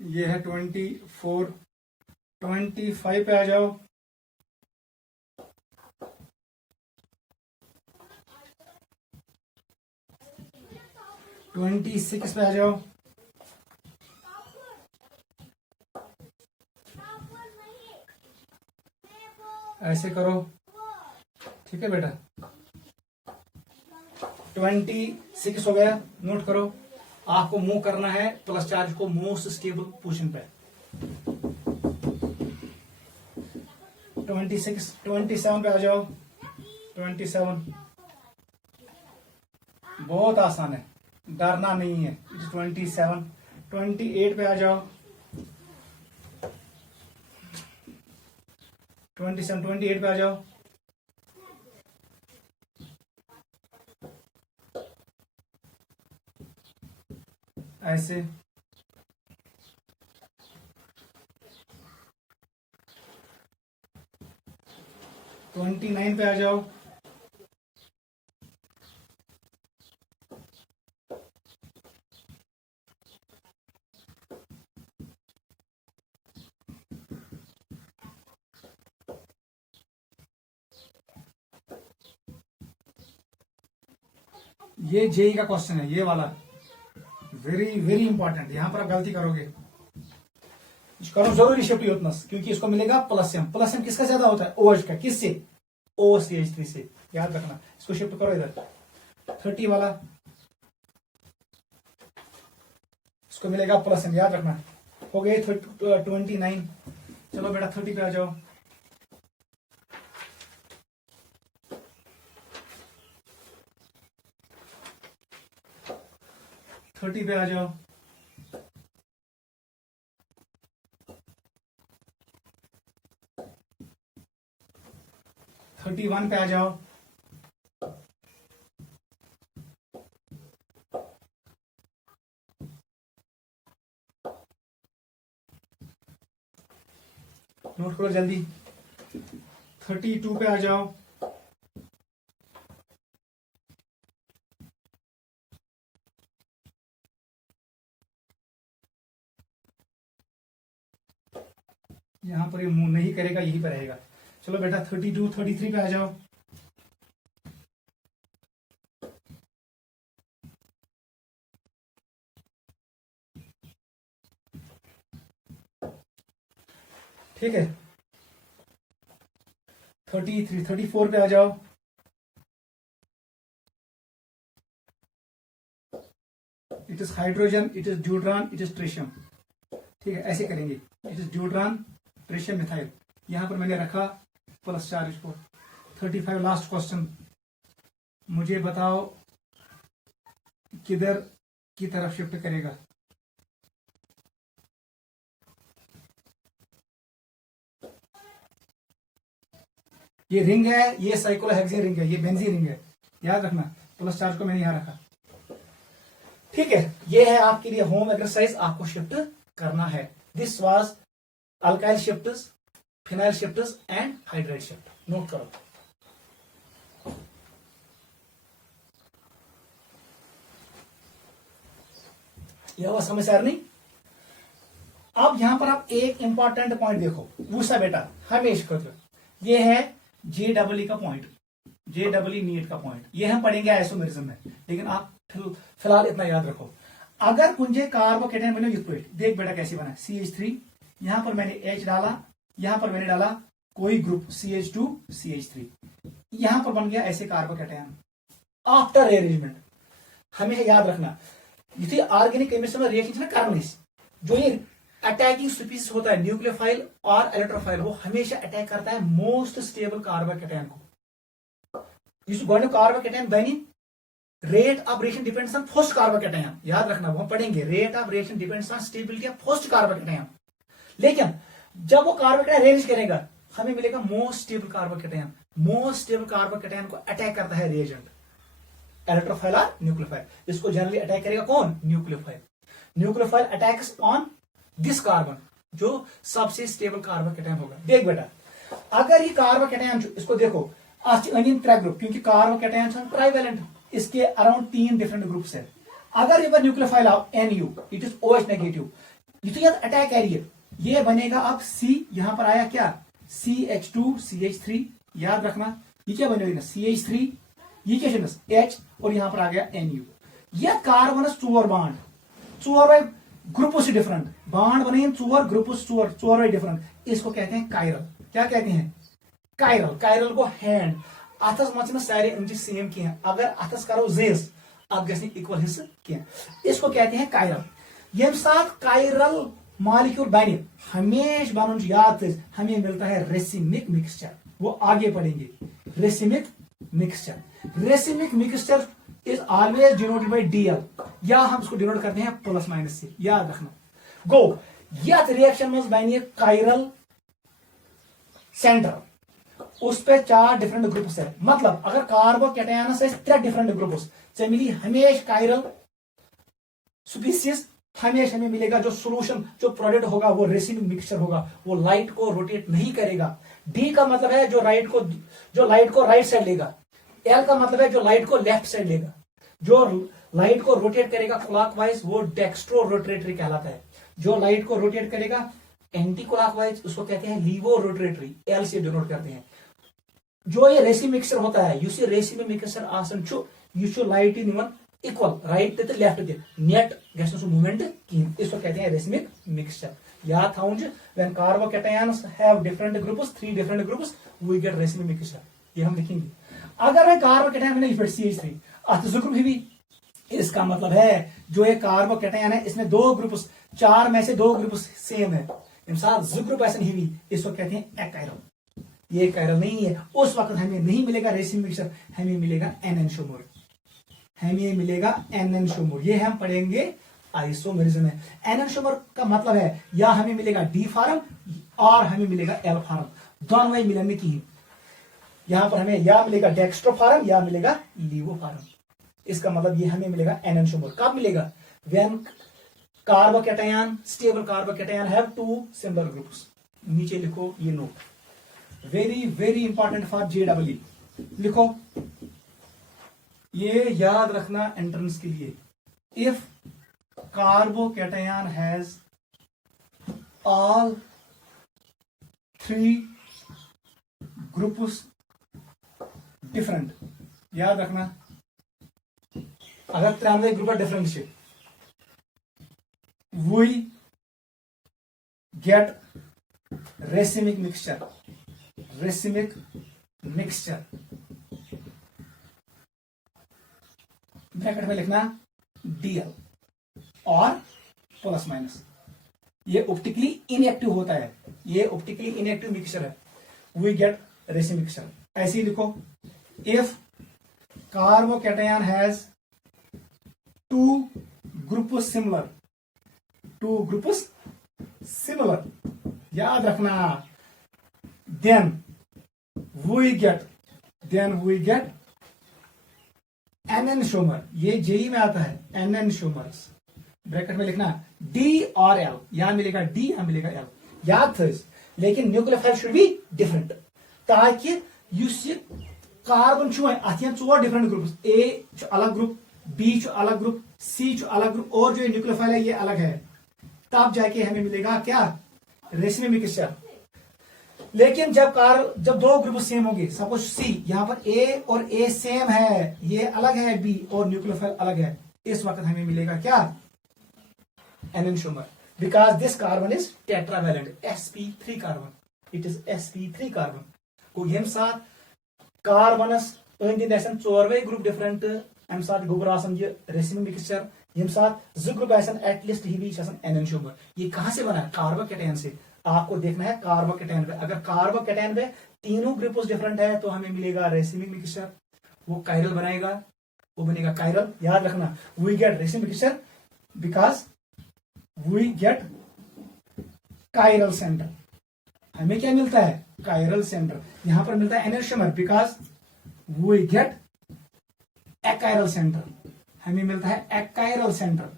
ये है 24। 25 पे आ जाओ। 26 पे आ जाओ। ऐसे करो, ठीक है बेटा। 26 हो गया, नोट करो। आपको मूव करना है प्लस चार्ज को मोस्ट स्टेबल पोजीशन पे। 27 पे आ जाओ। 27 बहुत आसान है, डरना नहीं है। 27। 28 पे आ जाओ। 28 पे आ जाओ। ऐसे। 29 पे आ जाओ। ये जेई का क्वेश्चन है, ये वाला वेरी वेरी इंपॉर्टेंट। यहां पर आप गलती करोगे, करो जरूरी शिफ्ट यूथनस, क्योंकि इसको मिलेगा प्लस एम। प्लस एम किसका ज्यादा होता है, OH का। किससे, OCH3 से। याद रखना, इसको शिफ्ट करो इधर। 30 वाला, इसको मिलेगा प्लस एम, याद रखना। हो गए 29। चलो बेटा 30 पे आ जाओ। 30 पे आ जाओ। 31 पे आ जाओ। नोट करो जल्दी। 32 पे आ जाओ। यहां पर ये मूव नहीं करेगा, यहीं पर रहेगा। चलो बेटा 32, 33 पे आ जाओ। ठीक है, 33, 34 पे आ जाओ। It is hydrogen, it is deuteron, it is tritium. ठीक है, ऐसे करेंगे। It is deuteron, tritium, methyl. यहां पर मैंने रखा प्लस चार्ज को। 35 लास्ट क्वेश्चन। मुझे बताओ किधर की तरफ शिफ्ट करेगा। ये रिंग है, ये साइक्लोहेक्सेन रिंग है, ये बेंजीन रिंग है, याद रखना। प्लस चार्ज को मैंने यहां रखा। ठीक है, ये है आपके लिए होम एक्सरसाइज, आपको शिफ्ट करना है। This was alkyl shifts, phenyl shifts and hydride shift. Note करो। यह हुआ समझ आ रही। अब यहां पर आप एक इंपॉर्टेंट पॉइंट देखो, वूसा बेटा हमेशा ये है JEE का पॉइंट, JEE नीट का पॉइंट, ये हम पढ़ेंगे आइसोमेरिज्म में, लेकिन आप फिलहाल इतना याद रखो। अगर कुंजे कार्बोकेटायन बने युक्तवेट, देख बेटा कैसे बना, CH3, यहां पर मैंने H डाला, यहां पर मैंने डाला कोई ग्रुप CH2 CH3, यहां पर बन गया ऐसे कार्बोकेटायन आफ्टर अरेंजमेंट। हमें याद रखना ये ऑर्गेनिक केमिस्ट्री में रिएक्शन करने जो ये अटैकिंग स्पीसीज होता है न्यूक्लियोफाइल और इलेक्ट्रोफाइल, वो हमेशा अटैक करता है मोस्ट स्टेबल कार्बोकेटायन को। इस कार्बोकेटायन बनी rate of reaction depends on first carbocation, याद रखना वो हम पढ़ेंगे, rate of reaction depends on stability of first carbocation. लेकिन जब वो कार्बोकेटायन रेंज करेगा हमें मिलेगा most stable carbocation. Most stable carbocation को अटैक करता है रिएजेंट इलेक्ट्रोफाइल और न्यूक्लियोफाइल। इसको जनरली अटैक करेगा कौन, nucleophile. Nucleophile attacks on this carbon जो सबसे स्टेबल कार्बोकेटायन होगा। देख बेटा अगर ये कार्बोकेटायन इसको देखो अनियन त्रै ग्रुप, क्योंकि कार्बोकेटायन ट्राइवेलेंट, इसके अराउंड 3 डिफरेंट ग्रुप्स है। अगर ये nucleophile of NU it is OH negative, ये अटैक कैरियर, ये बनेगा अब C, यहां पर आया क्या CH2 CH3, याद रखना ये क्या बनेगा CH3, ये क्या H और यहां पर आ गया NU। यह कार्बन 4 बाड 4 वाई ग्रुप से डिफरेंट बाड बने 4 ग्रुप 4 वाई डिफरेंट, इसको कहते हैं कायरल। क्या कहते हैं, कायरल। कायरल को हैंड अथस मत सारे इम सेम कह, अगर अथस करो जेस अत गि इक्वल हिस्से कह, इसको कहते हैं कायरल। यम साथ कायरल मॉलिक्यूल बने हमेश बन याद हमें मिलता है रेसिमिक मिक्सचर, वो आगे पढ़ेंगे। Racemic mixture, racemic mixture is always denoted by DL, या हम इसको डिनोट करते हैं प्लस माइनस से, याद रखना। गो यथ रिएक्शन में बने कायरल सेंटर, उस पे 4 डिफरेंट ग्रुप्स है, मतलब अगर कार्बोकेटायन से 3 डिफरेंट ग्रुप्स से मिली हमेश कायरल स्पीसीज, हमेश हमें मिलेगा जो सोल्यूशन जो प्रोडक्ट होगा वो रेसिमिक मिक्सचर होगा, वो लाइट को रोटेट नहीं करेगा। D का मतलब है जो लाइट को राइट साइड लेगा, L का मतलब है जो लाइट को लेफ्ट साइड लेगा, जो लाइट को रोटेट करेगा क्लॉकवाइज वो डेक्स्ट्रो रोटेटरी कहलाता है, जो लाइट को रोटेट करेगा एंटी क्लॉकवाइज उसको कहते हैं लीवो रोटेटरी, L से डिनोट करते हैं। जो ये रेसिमिक मिक्सचर होता है युस रेसिमिक मिक्सचर आसन यह लाइट निवन इक्वल राइट ते लेफ्ट ते नेट गस मूवमेंट कहीं, इसको कहते हैं रेसिमिक मिक्सचर। याद था when carbocations have different groups 3 different groups we get racemic mixture, ये हम लिखेंगे। अगर मैं कार्बोकेटायन में CH3 अत ग्रुप भी, इसका मतलब है जो ये कार्बोकेटायन है इसमें 2 ग्रुप्स, 4 में से 2 ग्रुप्स सेम है, ग्रुप ऐसा नहीं, इसको कहते हैं एकायरल। ये कायरल नहीं है, उस वक्त हमें नहीं मिलेगा रेसिमिक मिक्सचर, हमें मिलेगा एनएनशोमोर, हमें मिलेगा एनएनशोमोर। ये हम पढ़ेंगे आइसोमेरिज्म में। एनएनशोमोर का मतलब है या हमें मिलेगा D फार्म और हमें मिलेगा L फार्म, दोनों में मिलने की। यहां पर हमें या मिलेगा डेक्स्ट्रो फार्म या मिलेगा लीवो फार्म, इसका मतलब ये हमें मिलेगा एनएनशोमोर। कब मिलेगा, when carbocation stable carbocation have 2 similar groups. नीचे लिखो ये note, very very important for JEE, लिखो ये याद रखना एंट्रेंस के लिए। If carbocation has all 3 groups different, याद रखना अगर 93 group differentiate we get racemic mixture, racemic mixture bracket में लिखना DL और प्लस माइनस। ये ऑप्टिकली इनएक्टिव होता है, ये ऑप्टिकली इनएक्टिव मिक्सचर है, वी गेट रेसिमिक मिक्सचर। ऐसे ही लिखो, if carbocation has 2 groups similar, 2 groups similar, याद रखना, then we get एन शोमर, ये जेई में आता है एन शोमर्स, ब्रैकेट में लिखना डी और एल, यहां मिलेगा डी यहां मिलेगा एल, याद था। लेकिन न्यूक्लियोफाइल शुड बी डिफरेंट, ताकि कार्बन अत चोर डिफरेंट ग्रुप, ए अलग ग्रुप, बी अलग ग्रुप, सी अलग ग्रुप, और जो न्यूक्लियोफाइल है ये अलग है, तब जाके हमें मिलेगा क्या, रेसिमी मिक्सचर। लेकिन जब दो ग्रुप सेम होंगे, सपोज सी, यहां पर ए और ए सेम है, ये अलग है बी, और न्यूक्लियोफाइल अलग है, इस वक्त हमें मिलेगा क्या, enantiomer, because this carbon is tetravalent, sp3 carbon, it is sp3 carbon. को यम साथ कार्बनस अंद चोरवे ग्रुप डिफरेंट, अम साथ गोबर ये रेसिमी मिक्सचर, यम साथ जो ग्रुप एटलीस्ट ही एनेंशियोमर। ये कहां से बना है, कार्बोकैटायन से। आपको देखना है कार्बोकैटायन पे, अगर कार्बोकैटायन पे तीनों ग्रुप्स डिफरेंट है तो हमें मिलेगा रेसिमिक मिक्सचर, वो कायरल बनाएगा, वो बनेगा कायरल। याद रखना, we get racemic mixture because we get chiral centre. हमें क्या मिलता है, कायरल सेंटर। यहां पर मिलता है enantiomer because we get achiral centre, हमें मिलता है एकायरल सेंटर।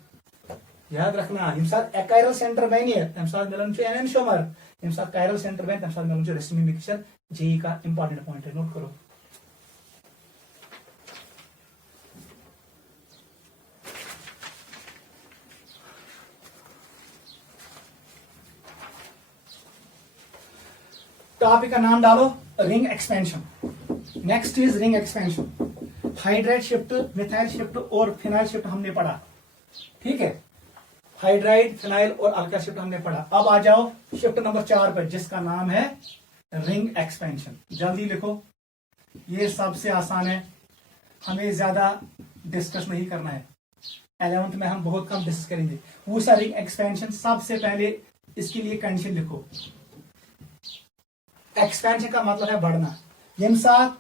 याद रखना, यम साथ एकायरल सेंटर बने तम साथ मिलन एनेंशियोमर, यम साथ कायरल सेंटर बने तम साथ मिलन रेसिमिक मिक्सचर। जेई का इंपॉर्टेंट पॉइंट है, नोट करो। टॉपिक का नाम डालो, ring expansion. Next is ring expansion. Hydride shift, methyl shift और फिनाइल शिफ्ट हमने पढ़ा, ठीक है। हाइड्राइड, फिनाइल और अल्काइल शिफ्ट हमने पढ़ा। अब आ जाओ शिफ्ट नंबर 4 पर, जिसका नाम है रिंग एक्सपेंशन। जल्दी लिखो, ये सबसे आसान है, हमें ज्यादा डिस्कस नहीं करना है। 11th में हम बहुत कम डिस्कस करेंगे। वो सा रिंग एक्सपेंशन, सबसे पहले इसके लिए कंडीशन लिखो। एक्सपेंशन का मतलब है बढ़ना। यम साथ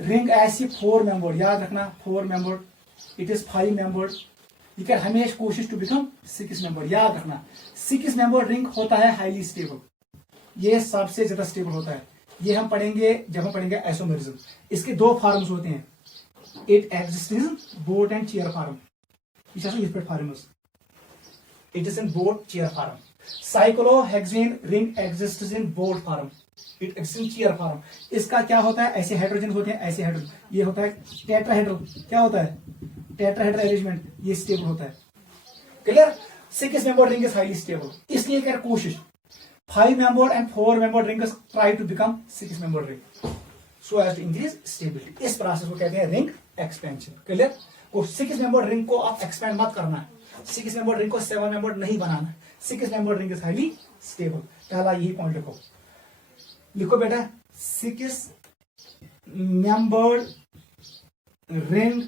रिंग ऐसी 4 मेंबर, याद रखना 4 मेंबर, इट इज 5 मेंबर, यह कर हमेशा कोशिश टू बिकम 6 मेंबर। याद रखना 6 मेंबर रिंग होता है हाईली स्टेबल, ये सबसे ज्यादा स्टेबल होता है। ये हम पढ़ेंगे जब हम पढ़ेंगे आइसोमेरिज्म। इसके 2 फॉर्म्स होते हैं, it exist in boat and chair form, it is in boat chair form. Cyclohexane ring exist in boat form, it exist in chair form. इसका क्या होता है, ऐसे हाइड्रोजन होते हैं, ऐसे हाइड्रोजन, ये होता है टेट्राहेड्रल, क्या होता है टेट्राहेड्रल अरेंजमेंट, ये स्टेबल होता है। Clear, 6 member ring is highly stable, इसलिए कर कोशिश 5 member and 4 member rings try to become 6 member ring so as to increase stability. इस प्रोसेस को कहते हैं रिंग एक्सपेंशन। क्लियर, को 6 मेंबर रिंग को आप एक्सपेंड मत करना है, 6 मेंबर रिंग को 7 मेंबर नहीं बनाना, 6 member ring is highly stable. पहला यही पॉइंट लिखो, लिखो बेटा 6 member ring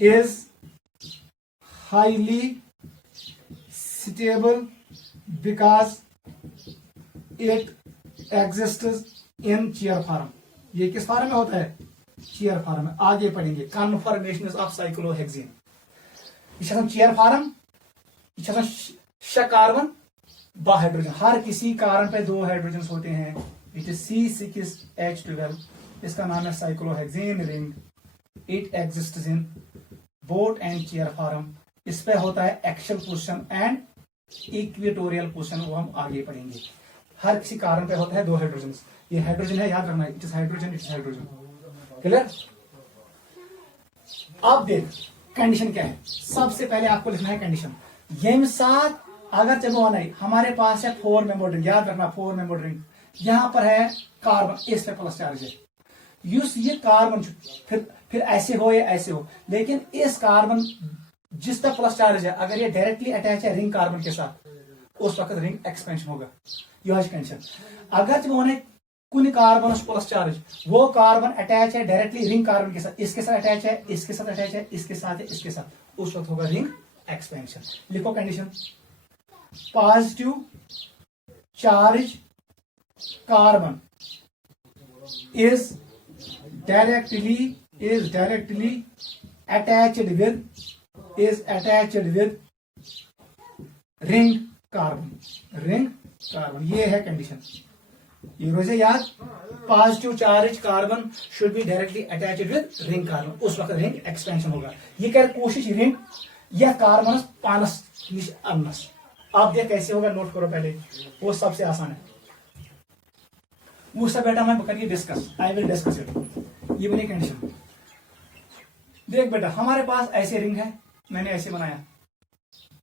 is highly stable because it exists in chair form। ये किस फॉर्म में होता है, चेयर फॉर्म में। आगे पढ़ेंगे कन्फर्मेशन ऑफ साइक्लोहेक्सेन। ये चेयर फॉर्म, ये 6 कार्बन 2 हाइड्रोजन, हर किसी कार्बन पे 2 हाइड्रोजन होते हैं। इट इज C6H12, इसका नाम है cyclohexane ring. It exist in boat and chair form. इस पे होता है axial position and equatorial position, वो हम आगे पढ़ेंगे। हर किसी कार्बन पे होता है 2 हाइड्रोजन, ये हाइड्रोजन है, याद रखना it is hydrogen, it is hydrogen. Clear, अब देख कंडीशन क्या है। सबसे पहले आपको लिखना है कंडीशन, यम साथ अगर जब होना है, हमारे पास है 4 मेंबर रिंग, याद रखना 4 मेंबर रिंग, यहां पर है कार्बन, इस पे प्लस चार्ज है, ये कार्बन फिर ऐसे हो या ऐसे हो, लेकिन इस कार्बन जिस पर प्लस चार्ज है, अगर ये डायरेक्टली अटैच है रिंग कार्बन के साथ, उस वक्त रिंग एक्सपेंशन होगा। यह कंडीशन। अगर जब होने कुछ कार्बन प्लस चार्ज, वो कार्बन अटैच है डायरेक्टली रिंग कार्बन के साथ, इसके साथ अटैच है, इसके साथ अटैच है, इसके साथ है, इसके साथ, उस वक्त होगा रिंग एक्सपेंशन। लिखो condition, positive charge carbon is directly attached with ring carbon। ये है कंडीशन। ये रोजे याद, positive charge carbon should be directly attached with ring carbon, उस वक्त रिंग एक्सपेंशन होगा। ये कर कोशिश रिंग या कार्बन पानस निश अनस। आप देख कैसे होगा, नोट करो पहले, वो सबसे आसान है। वो सब बेटा मैं करिए discuss, I will discuss it. ये बनी कंडीशन। देख बेटा हमारे पास ऐसे रिंग है, मैंने ऐसे बनाया,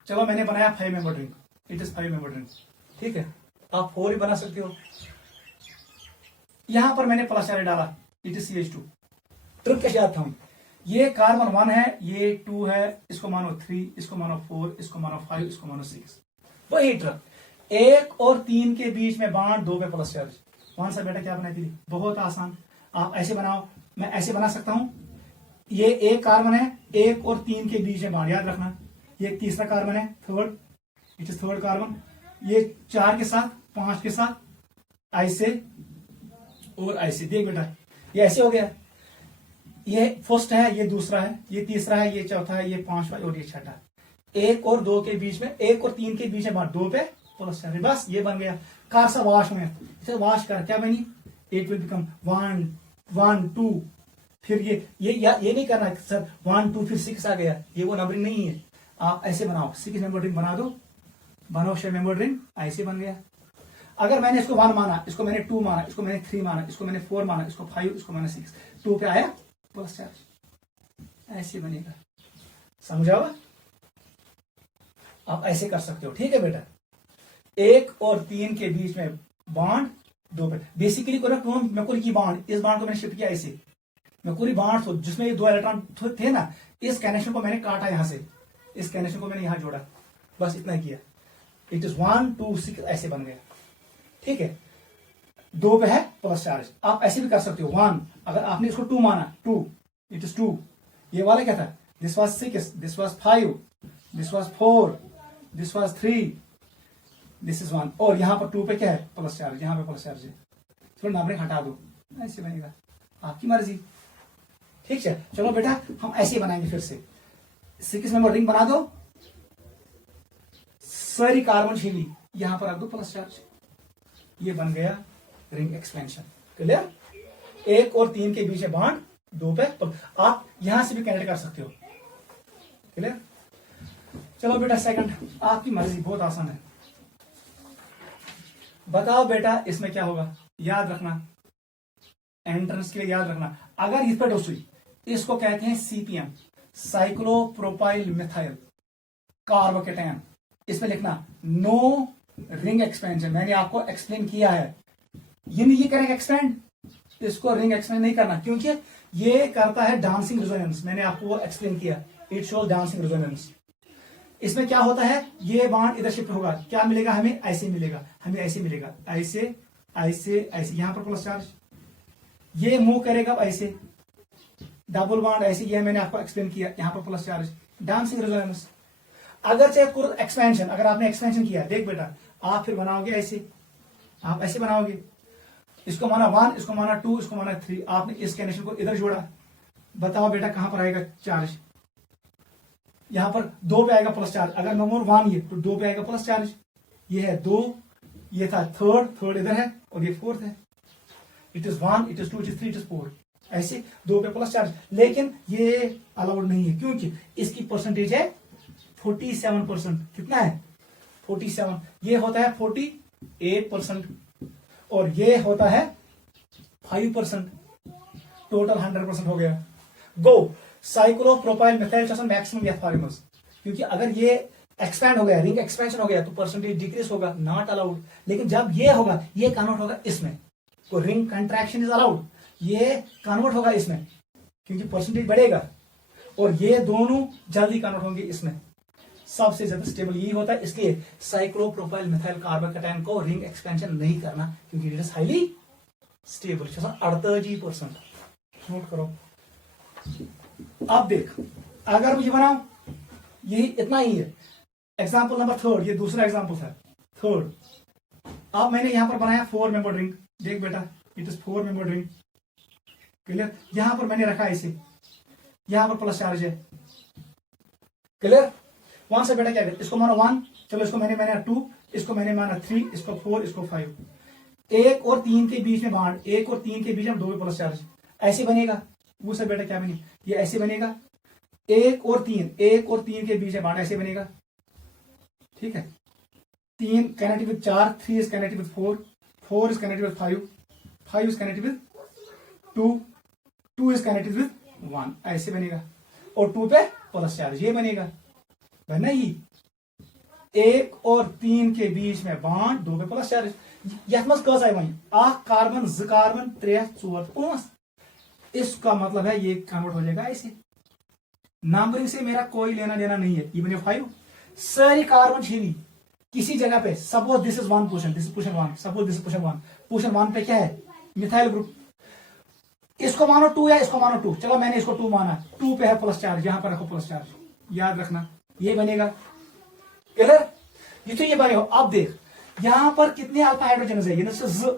चलो मैंने बनाया 5 member ring, it is 5 member ring, ठीक है। आप 4 ही बना सकते हो। यहां पर मैंने प्लस चार्ज डाला, इट इज CH2। ट्रिक के साथ हम, ये कार्बन 1 है, ये 2 है, इसको मानो 3, इसको मानो 4, इसको मानो 5, इसको मानो 6। वही ट्रिक, 1 और 3 के बीच में बांड, 2 पे प्लस चार्ज। कौन सा बेटा क्या बनाई थी, बहुत आसान। आप ऐसे बनाओ, मैं ऐसे बना सकता हूं। ये एक कार्बन है, 1 और 3 के बीच में बांड, याद रखना। ये तीसरा कार्बन है, third, it is third carbon. ये 4 के साथ, 5 के साथ, ऐसे और ऐसे। देख बेटा ये ऐसे हो गया, ये फर्स्ट है, ये दूसरा है, ये तीसरा है, ये चौथा है, ये पांचवा और ये छठा। 1 और 2 के बीच में, 1 और 3 के बीच में बांट, 2 पे प्लस चार्ज, बस ये बन गया। कार सा वाश में इसे वाश कर, क्या बनी, इट विल बिकम 1 1 2। फिर ये नहीं करना सर 1 2 फिर 6 आ गया, ये वो नंबरिंग नहीं है। आप ऐसे बनाओ, 6 मेंबर रिंग बना दो, बनाओ 6 मेंबर रिंग, ऐसे बन गया। अगर मैंने इसको 1 माना, इसको मैंने 2 माना, इसको मैंने 3 माना, इसको मैंने 4 माना, इसको 5, इसको मैंने 6, 2 पे आया प्लस चार्ज, ऐसे बनेगा। समझा? आप ऐसे कर सकते हो, ठीक है बेटा। 1 और 3 के बीच में बॉन्ड, 2 पे बेसिकली मेकुरी की बॉन्ड, इस बॉन्ड को मैंने शिफ्ट किया ऐसे, मेकुरी बॉन्ड तो जिसमें ये 2 इलेक्ट्रॉन थे ना, इस कनेक्शन को मैंने काटा यहां से, इस कनेक्शन को मैंने यहां जोड़ा, बस इतना ही किया। इट इज 1 2 6 ऐसे बन गया, ठीक है। 2 पे है प्लस चार्ज। आप ऐसे भी कर सकते हो, 1, अगर आपने इसको 2 माना, 2, इट इज 2। ये वाला क्या था, this was 6, this was 5, this was 4, this was 3, this is 1। और यहां पर 2 पे क्या है, प्लस चार्ज, यहां पे प्लस चार्ज है। थोड़ा नंबरिंग हटा दो, ऐसे बनेगा, आपकी मर्जी, ठीक है। चलो बेटा हम ऐसे बनाएंगे फिर से। 6 मेंबर रिंग बना दो, सारी कार्बन छीली, यहां पर रख दो प्लस चार्ज, ये बन गया रिंग एक्सपेंशन। क्लियर? 1 और 3 के बीच में बॉन्ड, 2 पे आप यहां से भी कनेक्ट कर सकते हो। क्लियर? चलो बेटा सेकंड, आपकी मर्जी, बहुत आसान है। बताओ बेटा इसमें क्या होगा, याद रखना, एंट्रेंस के लिए याद रखना। अगर इस पर डोज हुई, इसको कहते हैं CPM, साइक्लोप्रोपाइल मिथाइल कार्बोकेटायन। इसमें लिखना नो रिंग एक्सपेंशन, मैंने आपको एक्सप्लेन किया है। ये नहीं करेंगे एक्सपेंड, इसको रिंग एक्सपेंड नहीं करना, क्योंकि ये करता है डांसिंग रेजोनेंस, मैंने आपको एक्सप्लेन किया, इट शोज डांसिंग रेजोनेंस। इसमें क्या होता है, ये बॉन्ड इधर शिफ्ट होगा, क्या मिलेगा हमें, ऐसे मिलेगा, हमें ऐसे मिलेगा, ऐसे ऐसे ऐसे, यहां पर प्लस चार्ज, ये मूव करेगा ऐसे, डबल बॉन्ड ऐसे, ये मैंने आपको एक्सप्लेन किया, यहां पर प्लस चार्ज, डांसिंग रेजोनेंस। अगर चाहे एक्सपेंशन, अगर आपने एक्सपेंशन किया, देख बेटा आप फिर बनाओगे ऐसे, आप ऐसे बनाओगे, इसको माना 1, इसको माना 2, इसको माना 3, आपने इस कनेक्शन को इधर जोड़ा। बताओ बेटा कहां पर आएगा चार्ज, यहां पर 2 पे आएगा प्लस चार्ज। अगर नंबर 1 ये तो 2 पे आएगा प्लस चार्ज, ये है 2, ये था थर्ड इधर है, और ये 4th है। It is 1, it is 2, it is 3, it is 4, ऐसे 2 पे प्लस चार्ज। लेकिन ये अलाउड नहीं है, क्योंकि इसकी परसेंटेज है 47%। कितना है, 47। ये होता है 48%, और ये होता है 5%, टोटल 100% हो गया। गो साइक्लोप्रोपाइल मिथाइल मैक्सिमम या फॉर्मस, क्योंकि अगर ये एक्सपैंड हो गया, रिंग एक्सपेंशन हो गया, तो परसेंटेज डिक्रीज होगा, नॉट अलाउड। लेकिन जब ये होगा, ये कन्वर्ट होगा इसमें, तो रिंग कंट्रैक्शन इज अलाउड, ये कन्वर्ट होगा इसमें, क्योंकि परसेंटेज बढ़ेगा, और ये दोनों जल्दी कन्वर्ट होंगे इसमें। सबसे ज्यादा स्टेबल यही होता है, इसलिए साइक्लोप्रोपाइल मिथाइल कार्बोकेटायन को रिंग एक्सपेंशन नहीं करना, क्योंकि it is highly stable. 38%, note करो। अब देख, अगर मुझे बनाओ, यही इतना ही है। एग्जाम्पल नंबर 3, ये दूसरा एग्जाम्पल था, 3rd। अब मैंने यहां पर बनाया 4 मेंबर रिंग, देख बेटा it is 4 member ring. Clear? यहां पर मैंने रखा इसे, यहां पर प्लस चार्ज है। क्लियर? वहां से बेटा क्या करे, इसको मानो 1, चलो इसको मैंने माना 2, इसको मैंने माना 3, इसको 4, इसको 5। 1 और 3 के बीच में बॉन्ड, 1 और 3 के बीच में 2 पे प्लस चार्ज, ऐसे बनेगा। वो सब बेटा क्या बनेगा, ये ऐसे बनेगा। 1 और 3 के बीच में बॉन्ड ऐसे बनेगा, ठीक है। 3 connected with 4, 3 is connected with 4, 4 is connected with 5, 5 is connected with 2, 2 is connected with 1, ऐसे बनेगा। और 2 पे प्लस चार्ज, ये बनेगा बना ही। 1 और 3 के बीच में बॉन्ड, 2 पे प्लस चार्ज। यथ मज कस आई वही, 1 कार्बन 2 कार्बन 3 4 5, इसका मतलब है ये कन्वर्ट हो जाएगा ऐसे। नंबरिंग से मेरा कोई लेना देना नहीं है। ये बने 5, सारी कार्बन हेवी किसी जगह पे, suppose this is 1 position, this is position 1, suppose this is position 1, position 1 पे क्या है, मिथाइल ग्रुप। इसको मानो 2 या इसको मानो 2, चलो मैंने इसको 2 माना, 2 पे है प्लस चार्ज, यहां पर रखो प्लस चार्ज, याद रखना ये बनेगा। क्लियर, ये तो ये बने हो। अब देख यहां पर कितने अल्फा हाइड्रोजन है, ये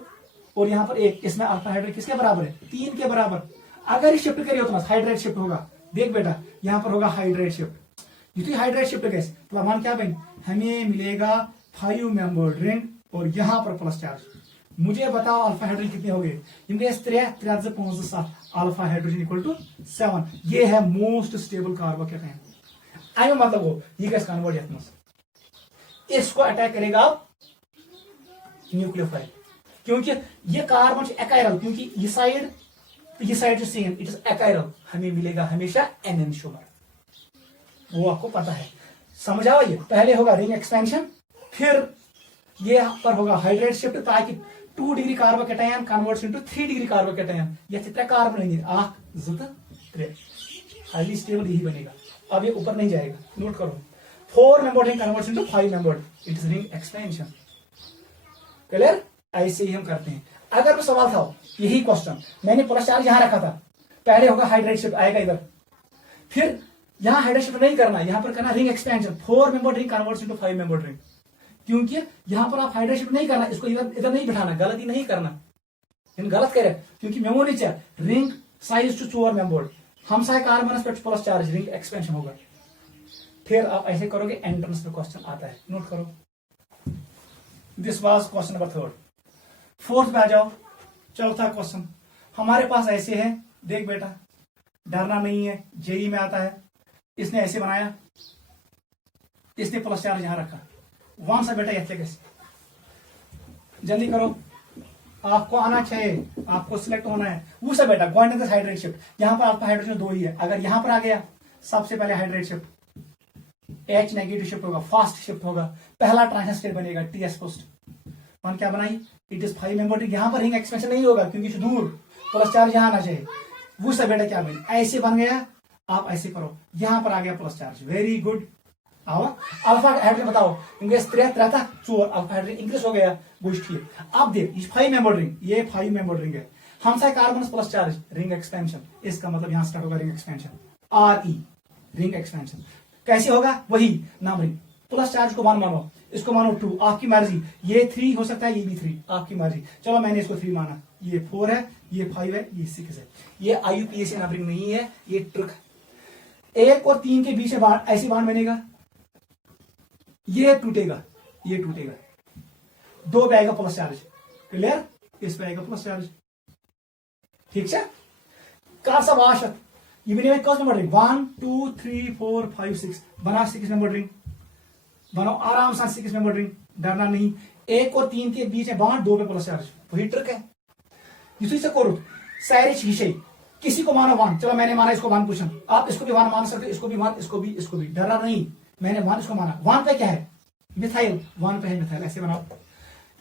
और यहां पर 1, इसमें अल्फा हाइड्रोजन किसके बराबर है, 3 के बराबर। अगर शिफ्ट करिए तो हाइड्रेट शिफ्ट होगा। देख बेटा यहां पर होगा हाइड्रेट शिफ्ट, ये तो हाइड्रेट शिफ्ट कैसे, तो मान क्या बन, हमें मिलेगा 5 मेंबर्ड रिंग और यहां पर प्लस चार्ज। मुझे बताओ अल्फा हाइड्रोजन कितने हो गए, इनके 3 3 5 7, अल्फा हाइड्रोजन इक्वल टू 7। ये है मोस्ट स्टेबल कार्बोकेटायन। आई मतलब वो ये कैसे कन्वर्ट यथ मज, इसको अटैक करेगा आप न्यूक्लियोफाइल, क्योंकि ये कार्बन एकाइरल, क्योंकि ये साइड जो सेम इट इज एकाइरल, हमें मिलेगा हमेशा NN शुगर, वो आपको पता है। समझ आओ, ये पहले होगा रिंग एक्सपेंशन, फिर ये पर होगा हाइड्रेट शिफ्ट, ताकि 2 degree carbocation converts into 3 degree carbocation. ये 3 कार्बन नहीं, 1 2 3, हाईली स्टेबल यही बनेगा। अब ये ऊपर नहीं जाएगा, नोट करो। 4 membered ring converts into 5 membered, it is ring expansion. Clear, ऐसे ही हम करते हैं। अगर तो सवाल था यही क्वेश्चन, मैंने प्लस चार्ज यहां रखा था, पहले होगा हाइड्रेट शिफ्ट आएगा इधर, फिर यहां हाइड्रेट शिफ्ट नहीं करना, यहां पर करना ring expansion. 4 membered ring converts into 5 membered ring, क्योंकि यहां पर आप हाइड्रेट शिफ्ट नहीं करना, इसको इधर नहीं बिठाना, गलती नहीं करना, इन गलत करे, क्योंकि मेमो नीचे रिंग साइज टू 4 मेंबर्ड, हम सारे कार्बन पे प्लस चार्ज, रिंग एक्सपेंशन होगा। फिर आप ऐसे करोगे, एंट्रेंस में क्वेश्चन आता है, नोट करो। This was question number 3। 4th पे आ जाओ, चौथा क्वेश्चन हमारे पास ऐसे है। देख बेटा डरना नहीं है, जेई में आता है। इसने ऐसे बनाया, इसने प्लस चार्ज यहां रखा, वहां से बेटा ऐसे कैसे, जल्दी करो, आपको आना चाहिए, आपको सिलेक्ट होना है। वो सब बेटा गवर्नर हाइड्रेट शिफ्ट, यहां पर आपका हाइड्रोजन 2 ही है, अगर यहां पर आ गया सबसे पहले hydrate shift, H negative shift होगा, फास्ट शिफ्ट होगा, पहला ट्रांजिशन स्टेट बनेगा TS पोस्ट। वन क्या बनाई, इट इज 5 मेंबर्ड, यहां पर रिंग एक्सपेंशन नहीं होगा क्योंकि दूर, प्लस चार्ज यहां आना चाहिए। वो सब बेटा क्या बने, ऐसे बन गया। आप ऐसे करो, यहां पर आ गया प्लस चार्ज, वेरी गुड। आओ अल्फा हाइड्रोजन बताओ, इंग्रेस 3 3 था 4, अल्फा हाइड्रोजन इंक्रीज हो गया, गोष्ठ ठीक। अब देख 5 मेंबर्ड रिंग, ये 5 मेंबर्ड रिंग है, हम सारे carbon plus charge, ring expansion, इसका मतलब यहां स्टार्ट होगा ring expansion, RE ring expansion. कैसे होगा, वही नंबरिंग, प्लस चार्ज को 1 मानो, इसको मानो 2, आपकी मर्जी। ये 3 हो सकता है, ये भी 3, आपकी मर्जी। चलो मैंने इसको 3 माना, ये 4 है, ये 5 है, ये 6 है। ये IUPAC नंबरिंग नहीं है, ये ट्रिक है। 1 और 3 के बीच में बाढ़, ऐसी बाढ़ बनेगा, ये टूटेगा, ये टूटेगा, 2 पे आएगा प्लस चार्ज, क्लियर, इस पे आएगा प्लस चार्ज, ठीक है। कार सब आशत ये भी कौन नंबर रिंग, 1 2 3 4 5 6 बना 6 नंबर रिंग, बनाओ आराम से 6 नंबर रिंग, डरना नहीं। 1 और 3 के बीच में बांध, 2 पे प्लस चार्ज, वही ट्रिक है। इसी से करो सारे विषय, किसी को मानो 1, चलो मैंने माना इसको 1 पोजीशन, आप इसको भी 1 मान सकते, इसको भी 1, इसको भी, इसको भी, डरना नहीं। मैंने 1 इसको माना, 1 पे क्या है, मिथाइल, 1 पे है मिथाइल, ऐसे बनाओ।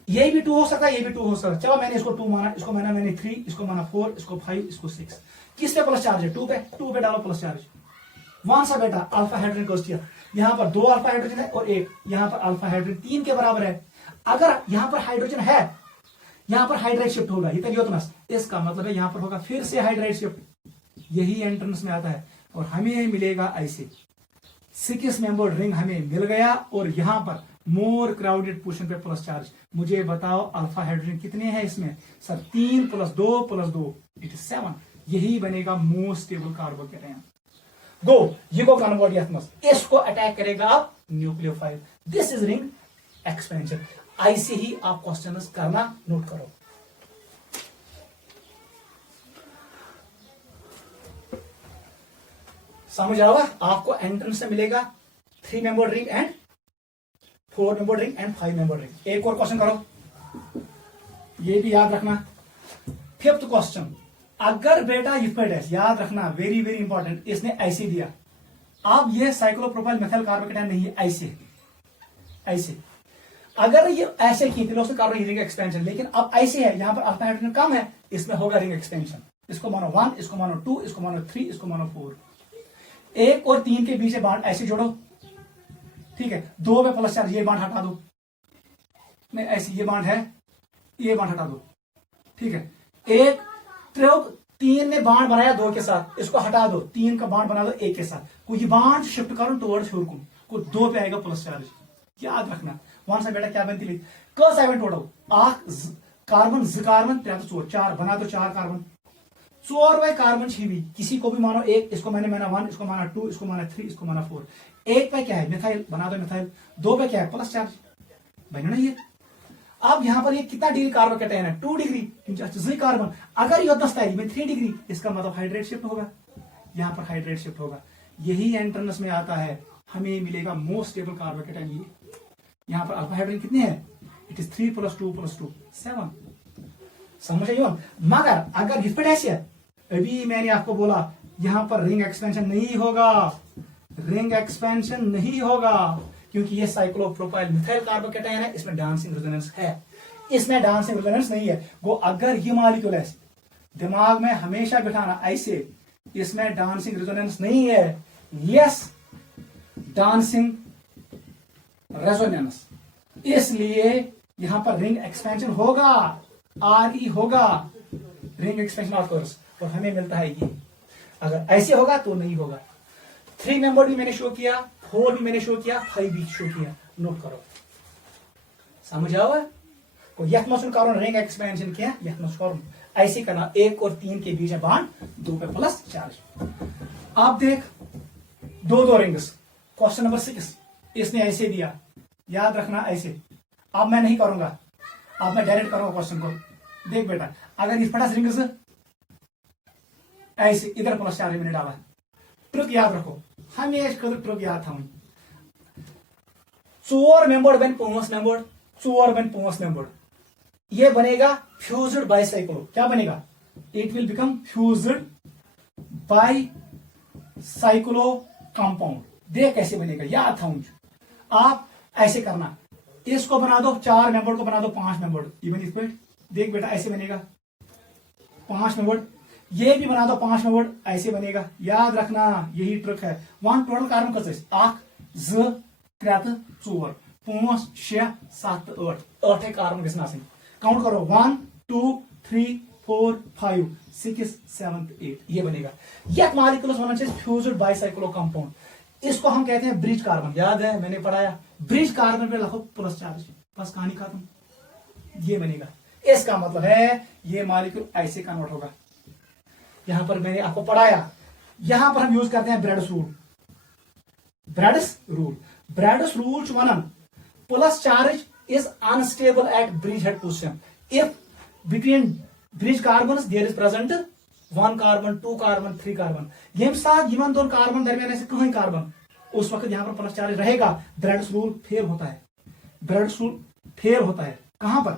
ये भी 2 हो सकता है, ये भी 2 हो सकता है। चलो मैंने इसको 2 माना, इसको माना मैंने 3, इसको माना 4, इसको 5, इसको 6। किस पे प्लस चार्ज है, 2 पे डालो प्लस चार्ज। वन सा बेटा अल्फा हाइड्रोजन को किया, यहाँ पर 2 अल्फा हाइड्रोजन है और 1, यहाँ पर अल्फा हाइड्रोजन 3 के बराबर है। अगर यहाँ पर हाइड्रोजन है, यहाँ पर हाइड्रेट शिफ्ट होगा, इसका मतलब है यहाँ पर होगा फिर से हाइड्रेट शिफ्ट, यही एंट्रेंस में आता है। और हमें मिलेगा ऐसे 6 मेंबर्ड रिंग हमें मिल गया, और यहाँ पर मोर क्राउडेड पोजीशन पे प्लस चार्ज। मुझे बताओ अल्फा हाइड्रोजन कितने हैं इसमें, सर 3 + 2 + 2 इट इज 7। यही बनेगा मोस्ट स्टेबल कार्बोकेटायन। गो ये को कन्वर्ट यथमस, इसको अटैक करेगा आप nucleophile. This is ring expansion. ऐसे ही आप क्वेश्चन करना, नोट करो। समझ आवा? आपको एंट्रेंस से मिलेगा 3 member ring and 4 member ring and 5 member ring. एक और क्वेश्चन करो, ये भी याद रखना। 5th क्वेश्चन, अगर बेटा यूपीडेस, याद रखना वेरी वेरी इंपॉर्टेंट, इसने ऐसे दिया, अब ये साइक्लोप्रोपाइल मेथिल कार्बोकेटायन नहीं है, ऐसे ऐसे अगर ये ऐसे की तो उसने कार्बन रिंग एक्सपेंशन, लेकिन अब ऐसे है, यहां पर अल्फा हाइड्रोजन कम है, इसमें होगा रिंग एक्सपेंशन। इसको मानो 1, इसको मानो 2, इसको मानो 3, इसको मानो 4। 1 और 3 के बीच बांड ऐसे जोड़ो, ठीक है। 2 में प्लस चार्ज, ये बांड हटा दो, नहीं ऐसे ये बांड है, ये बांड हटा दो, ठीक है। 1 3 ने बांड बनाया 2 के साथ, इसको हटा दो, 3 का बांड बना दो 1 के साथ, कोई बांड शिफ्ट करो टुवर्ड्स हुरकुम को 2 पे आएगा प्लस चार्ज, याद रखना। वन सा बेटा क्या बनती लिख क 7 टोटल, कार्बन 2 कार्बन 3 4 4 बना दो, 4 कार्बन 4 बाई कार्बन छीवी, किसी को भी मानो 1, इसको मैंने माना 1, इसको माना 2, इसको माना 3, इसको माना 4। 1 पे क्या है मिथाइल, बना दो मिथाइल। 2 पे क्या है प्लस चार्ज, बना ना ये। अब यहां पर ये कितना डिग्री कार्बोकेटायन है, 2 डिग्री, क्योंकि कार्बन अगर ये 10 में 3 डिग्री, इसका मतलब हाइड्रेट शिफ्ट होगा, यहां पर हाइड्रेट शिफ्ट होगा। यही एंट्रेंस में आता है, हमें मिलेगा मोस्ट स्टेबल कार्बोकेटायन। ये यहां पर अल्फा हाइड्रोजन कितने हैं, इट इज 3 + 2 + 2 7। समझ आइए। मगर अगर यूपीडेस है, अभी मैंने आपको बोला यहां पर रिंग एक्सपेंशन नहीं होगा, रिंग एक्सपेंशन नहीं होगा, क्योंकि ये साइक्लोप्रोपाइल मिथाइल कार्बोकेटायन है, इसमें डांसिंग रेजोनेंस है, इसमें डांसिंग रेजोनेंस नहीं है। वो अगर ये मॉलिक्यूल है, दिमाग में हमेशा बिठाना ऐसे, इसमें डांसिंग रेजोनेंस नहीं है, यस डांसिंग रेजोनेंस, इसलिए यहां पर रिंग एक्सपेंशन होगा, RE होगा, रिंग एक्सपेंशन ऑफ कोर्स, और हमें मिलता है ये। अगर ऐसे होगा तो नहीं होगा। 3 मेंबर भी मैंने शो किया, 4 भी मैंने शो किया, 5 भी शो किया, नोट करो, समझ आओ। यथ मसून करो रिंग एक्सपेंशन किया, यथ मसून ऐसे करना, 1 और 3 के बीच बांड 2 पे प्लस चार्ज। आप देख 2 रिंग्स, क्वेश्चन नंबर 6 इसने ऐसे दिया, याद रखना ऐसे। अब मैं नहीं करूंगा, अब मैं डायरेक्ट करूंगा क्वेश्चन को। देख बेटा, अगर इस फटास रिंग्स ऐसे, इधर प्लस चार्ज मैंने डाला, ट्रिक याद रखो, हमेशा ट्रिक याद था। 4 मेंबर बन 5 मेंबर, 4 बन 5 मेंबर, ये बनेगा फ्यूज्ड बाइसाइक्लो। क्या बनेगा, it will become fused bicyclo compound. देख कैसे बनेगा, याद था मुझे। आप ऐसे करना, इसको बना दो 4 मेंबर को बना दो 5 मेंबर, इवन इस पे देख बेटा ऐसे बनेगा 5 मेंबर, ये भी बना दो 5 मेंबर, ऐसे बनेगा। याद रखना यही ट्रिक है। 1 टोटल कार्बन कस 1 2 3 4 5 6 7 8 है कार्बन गसन आसन। काउंट करो 1 2 3 4 5 6 7 8, ये बनेगा। यह मॉलिक्यूल्स होना चाहिए फ्यूज्ड बाइसाइक्लो कंपाउंड, इसको हम कहते हैं ब्रिज कार्बन। याद है मैंने पढ़ाया, ब्रिज कार्बन पे लिखो प्लस चार्ज, बस कहानी खत्म, ये बनेगा। इसका मतलब है ये मॉलिक्यूल ऐसे कन्वर्ट होगा। यहां पर मैंने आपको पढ़ाया, यहां पर हम यूज करते हैं ब्रेड्स रूल। ब्रेड्स रूल वनन plus charge is unstable at bridge head position if between bridge carbon there is present 1 carbon 2 carbon 3 carbon. ये साथ इन 2 कार्बन दरमियान से कहीं कार्बन, उस वक्त यहां पर प्लस चार्ज रहेगा। ब्रेड्स रूल फेल होता है, ब्रेड्स रूल फेल होता है कहां पर,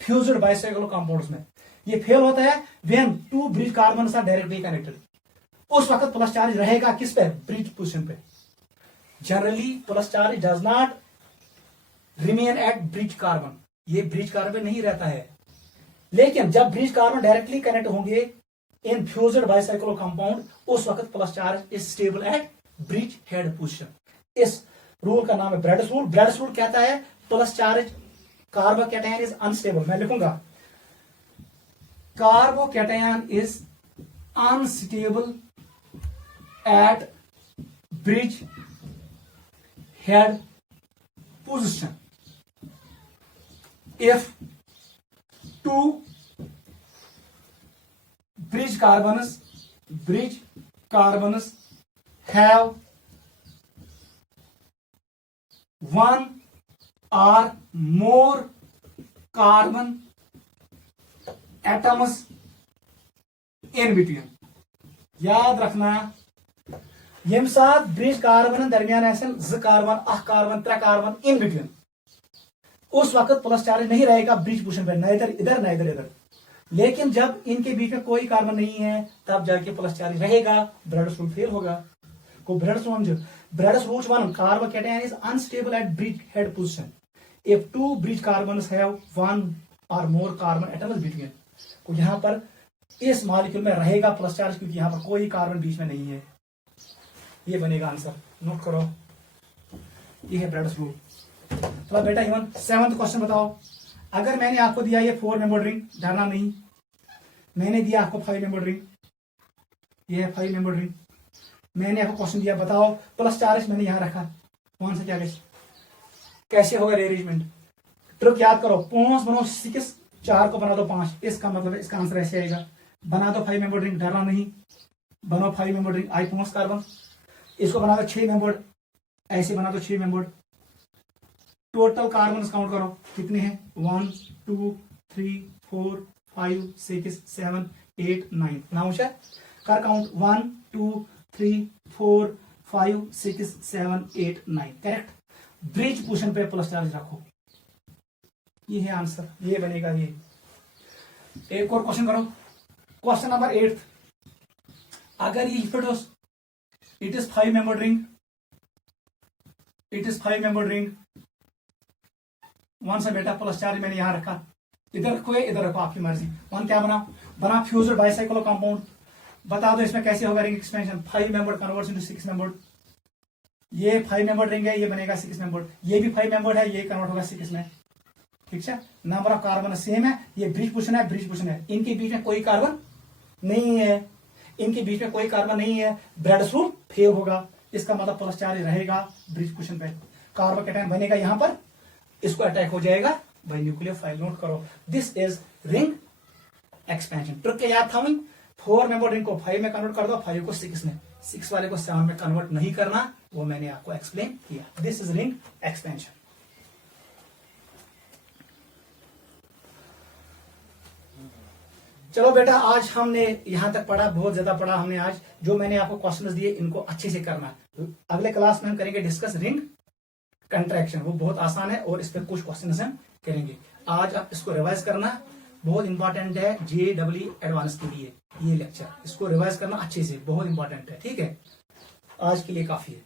फ्यूज्ड बाइसाइक्लो कंपाउंड्स में। ये फेल होता है when 2 bridge carbon are directly connected, उस वक्त प्लस चार्ज रहेगा किस पे, ब्रिज पोजीशन पे। Generally plus charge does not remain at bridge carbon, ये ब्रिज कार्बन नहीं रहता है। लेकिन जब ब्रिज कार्बन डायरेक्टली कनेक्ट होंगे इन फ्यूज्ड बाइसाइक्लो कंपाउंड, उस वक्त plus charge is stable at bridge head position. इस रूल का नाम है ब्रेड्स रूल। ब्रेड्स रूल कहता है plus charge carbocation is unstable. मैं लिखूंगा carbocation is unstable at bridge head position if 2 bridge carbons have 1 or more carbon atoms in between। याद रखना यम सात ब्रिज कार्बन दरमियान आसन ज कार्बन अख कार्बन त्रे कार्बन इन बिटवीन, उस वक्त प्लस चार्ज नहीं रहेगा ब्रिज पोजीशन पे, न इधर न इधर। लेकिन जब इनके बीच में कोई कार्बन नहीं है तब जाके प्लस चार्ज रहेगा, ब्रेडस रूल फेल होगा। को Bredt's rule, Bredt's rule one carbon cation is unstable at bridge head position if two bridge carbons have one और मोर कार्बन एटम्स बिटवीन। को यहाँ पर इस मॉलिक्यूल में रहेगा प्लस चार्ज क्योंकि यहाँ पर कोई कार्बन बीच में नहीं है। ये बनेगा आंसर, नोट करो, ये है ब्रेडस रूल। तो बेटा इवन 7th क्वेश्चन बताओ। अगर मैंने आपको दिया ये 4 मेंबर रिंग, डरना नहीं, मैंने दिया आपको 5 मेंबर रिंग, ये है 5 मेंबर रिंग, मैंने आपको क्वेश्चन दिया बताओ प्लस चार्ज मैंने यहां रखा, कौन सा चार्ज, कैसे होगा रीअरेंजमेंट। ट्रिक याद करो, 5 बनो 6, 4 को बना दो 5, इसका मतलब इसका आंसर ऐसे आएगा। बना दो 5 मेंबर रिंग, डरना नहीं, बनो 5 मेंबर रिंग, आई 5 कार्बन, इसको बना दो 6 मेंबर, ऐसे बना दो 6 मेंबर। टोटल कार्बन काउंट करो कितने हैं, 1 2 3 4 5 6 7 8 9, नाउ कर काउंट 1 2 3 4 5 6 7 8 9, करेक्ट। ब्रिज पोजीशन पे प्लस चार्ज रखो, ये है आंसर, ये बनेगा ये। एक और क्वेश्चन करो, क्वेश्चन नंबर 8। अगर ये it is 5 member ring, it is 5 member ring, one सा बेटा प्लस चार्ज मैंने यहां रखा, इधर रखो इधर रखो, आपकी मर्जी। वन क्या बना फ्यूज्ड बाइसाइक्लो कंपाउंड। बता दो इसमें कैसे होगा ring expansion, 5 member converts into 6 member. ये 5 मेंबर रिंग है, ये बनेगा 6 मेंबर, ये भी 5 मेंबर है, ये कन्वर्ट होगा 6 में, ठीक है। नंबर ऑफ कार्बन सेम है, ये ब्रिज पोजीशन है, ब्रिज पोजीशन है, इनके बीच में कोई कार्बन नहीं है, इनके बीच में कोई कार्बन नहीं है, ब्रेडस रूल फेल होगा, इसका मतलब प्लस चार्ज रहेगा ब्रिज पोजीशन पे, कार्बन कैटायन बनेगा यहां पर, इसको अटैक हो जाएगा बाय न्यूक्लियर फाइल। नोट करो, this is ring expansion. Trick के याद था, 4 मेंबर रिंग को 5 में कन्वर्ट कर दो, 5 को 6 में, 6 वाले को 7 में कन्वर्ट नहीं करना, वो मैंने आपको एक्सप्लेन किया। This is ring expansion. चलो बेटा, आज हमने यहां तक पढ़ा, बहुत ज्यादा पढ़ा हमने आज। जो मैंने आपको क्वेश्चंस दिए इनको अच्छे से करना। अगले क्लास में हम करेंगे डिस्कस रिंग कंट्रैक्शन, वो बहुत आसान है और इस पर कुछ क्वेश्चन हम करेंगे। आज आप इसको रिवाइज करना, बहुत इंपॉर्टेंट है JEE एडवांस के लिए ये लेक्चर, इसको रिवाइज करना अच्छे से, बहुत इंपॉर्टेंट है, ठीक है। आज के लिए काफी है।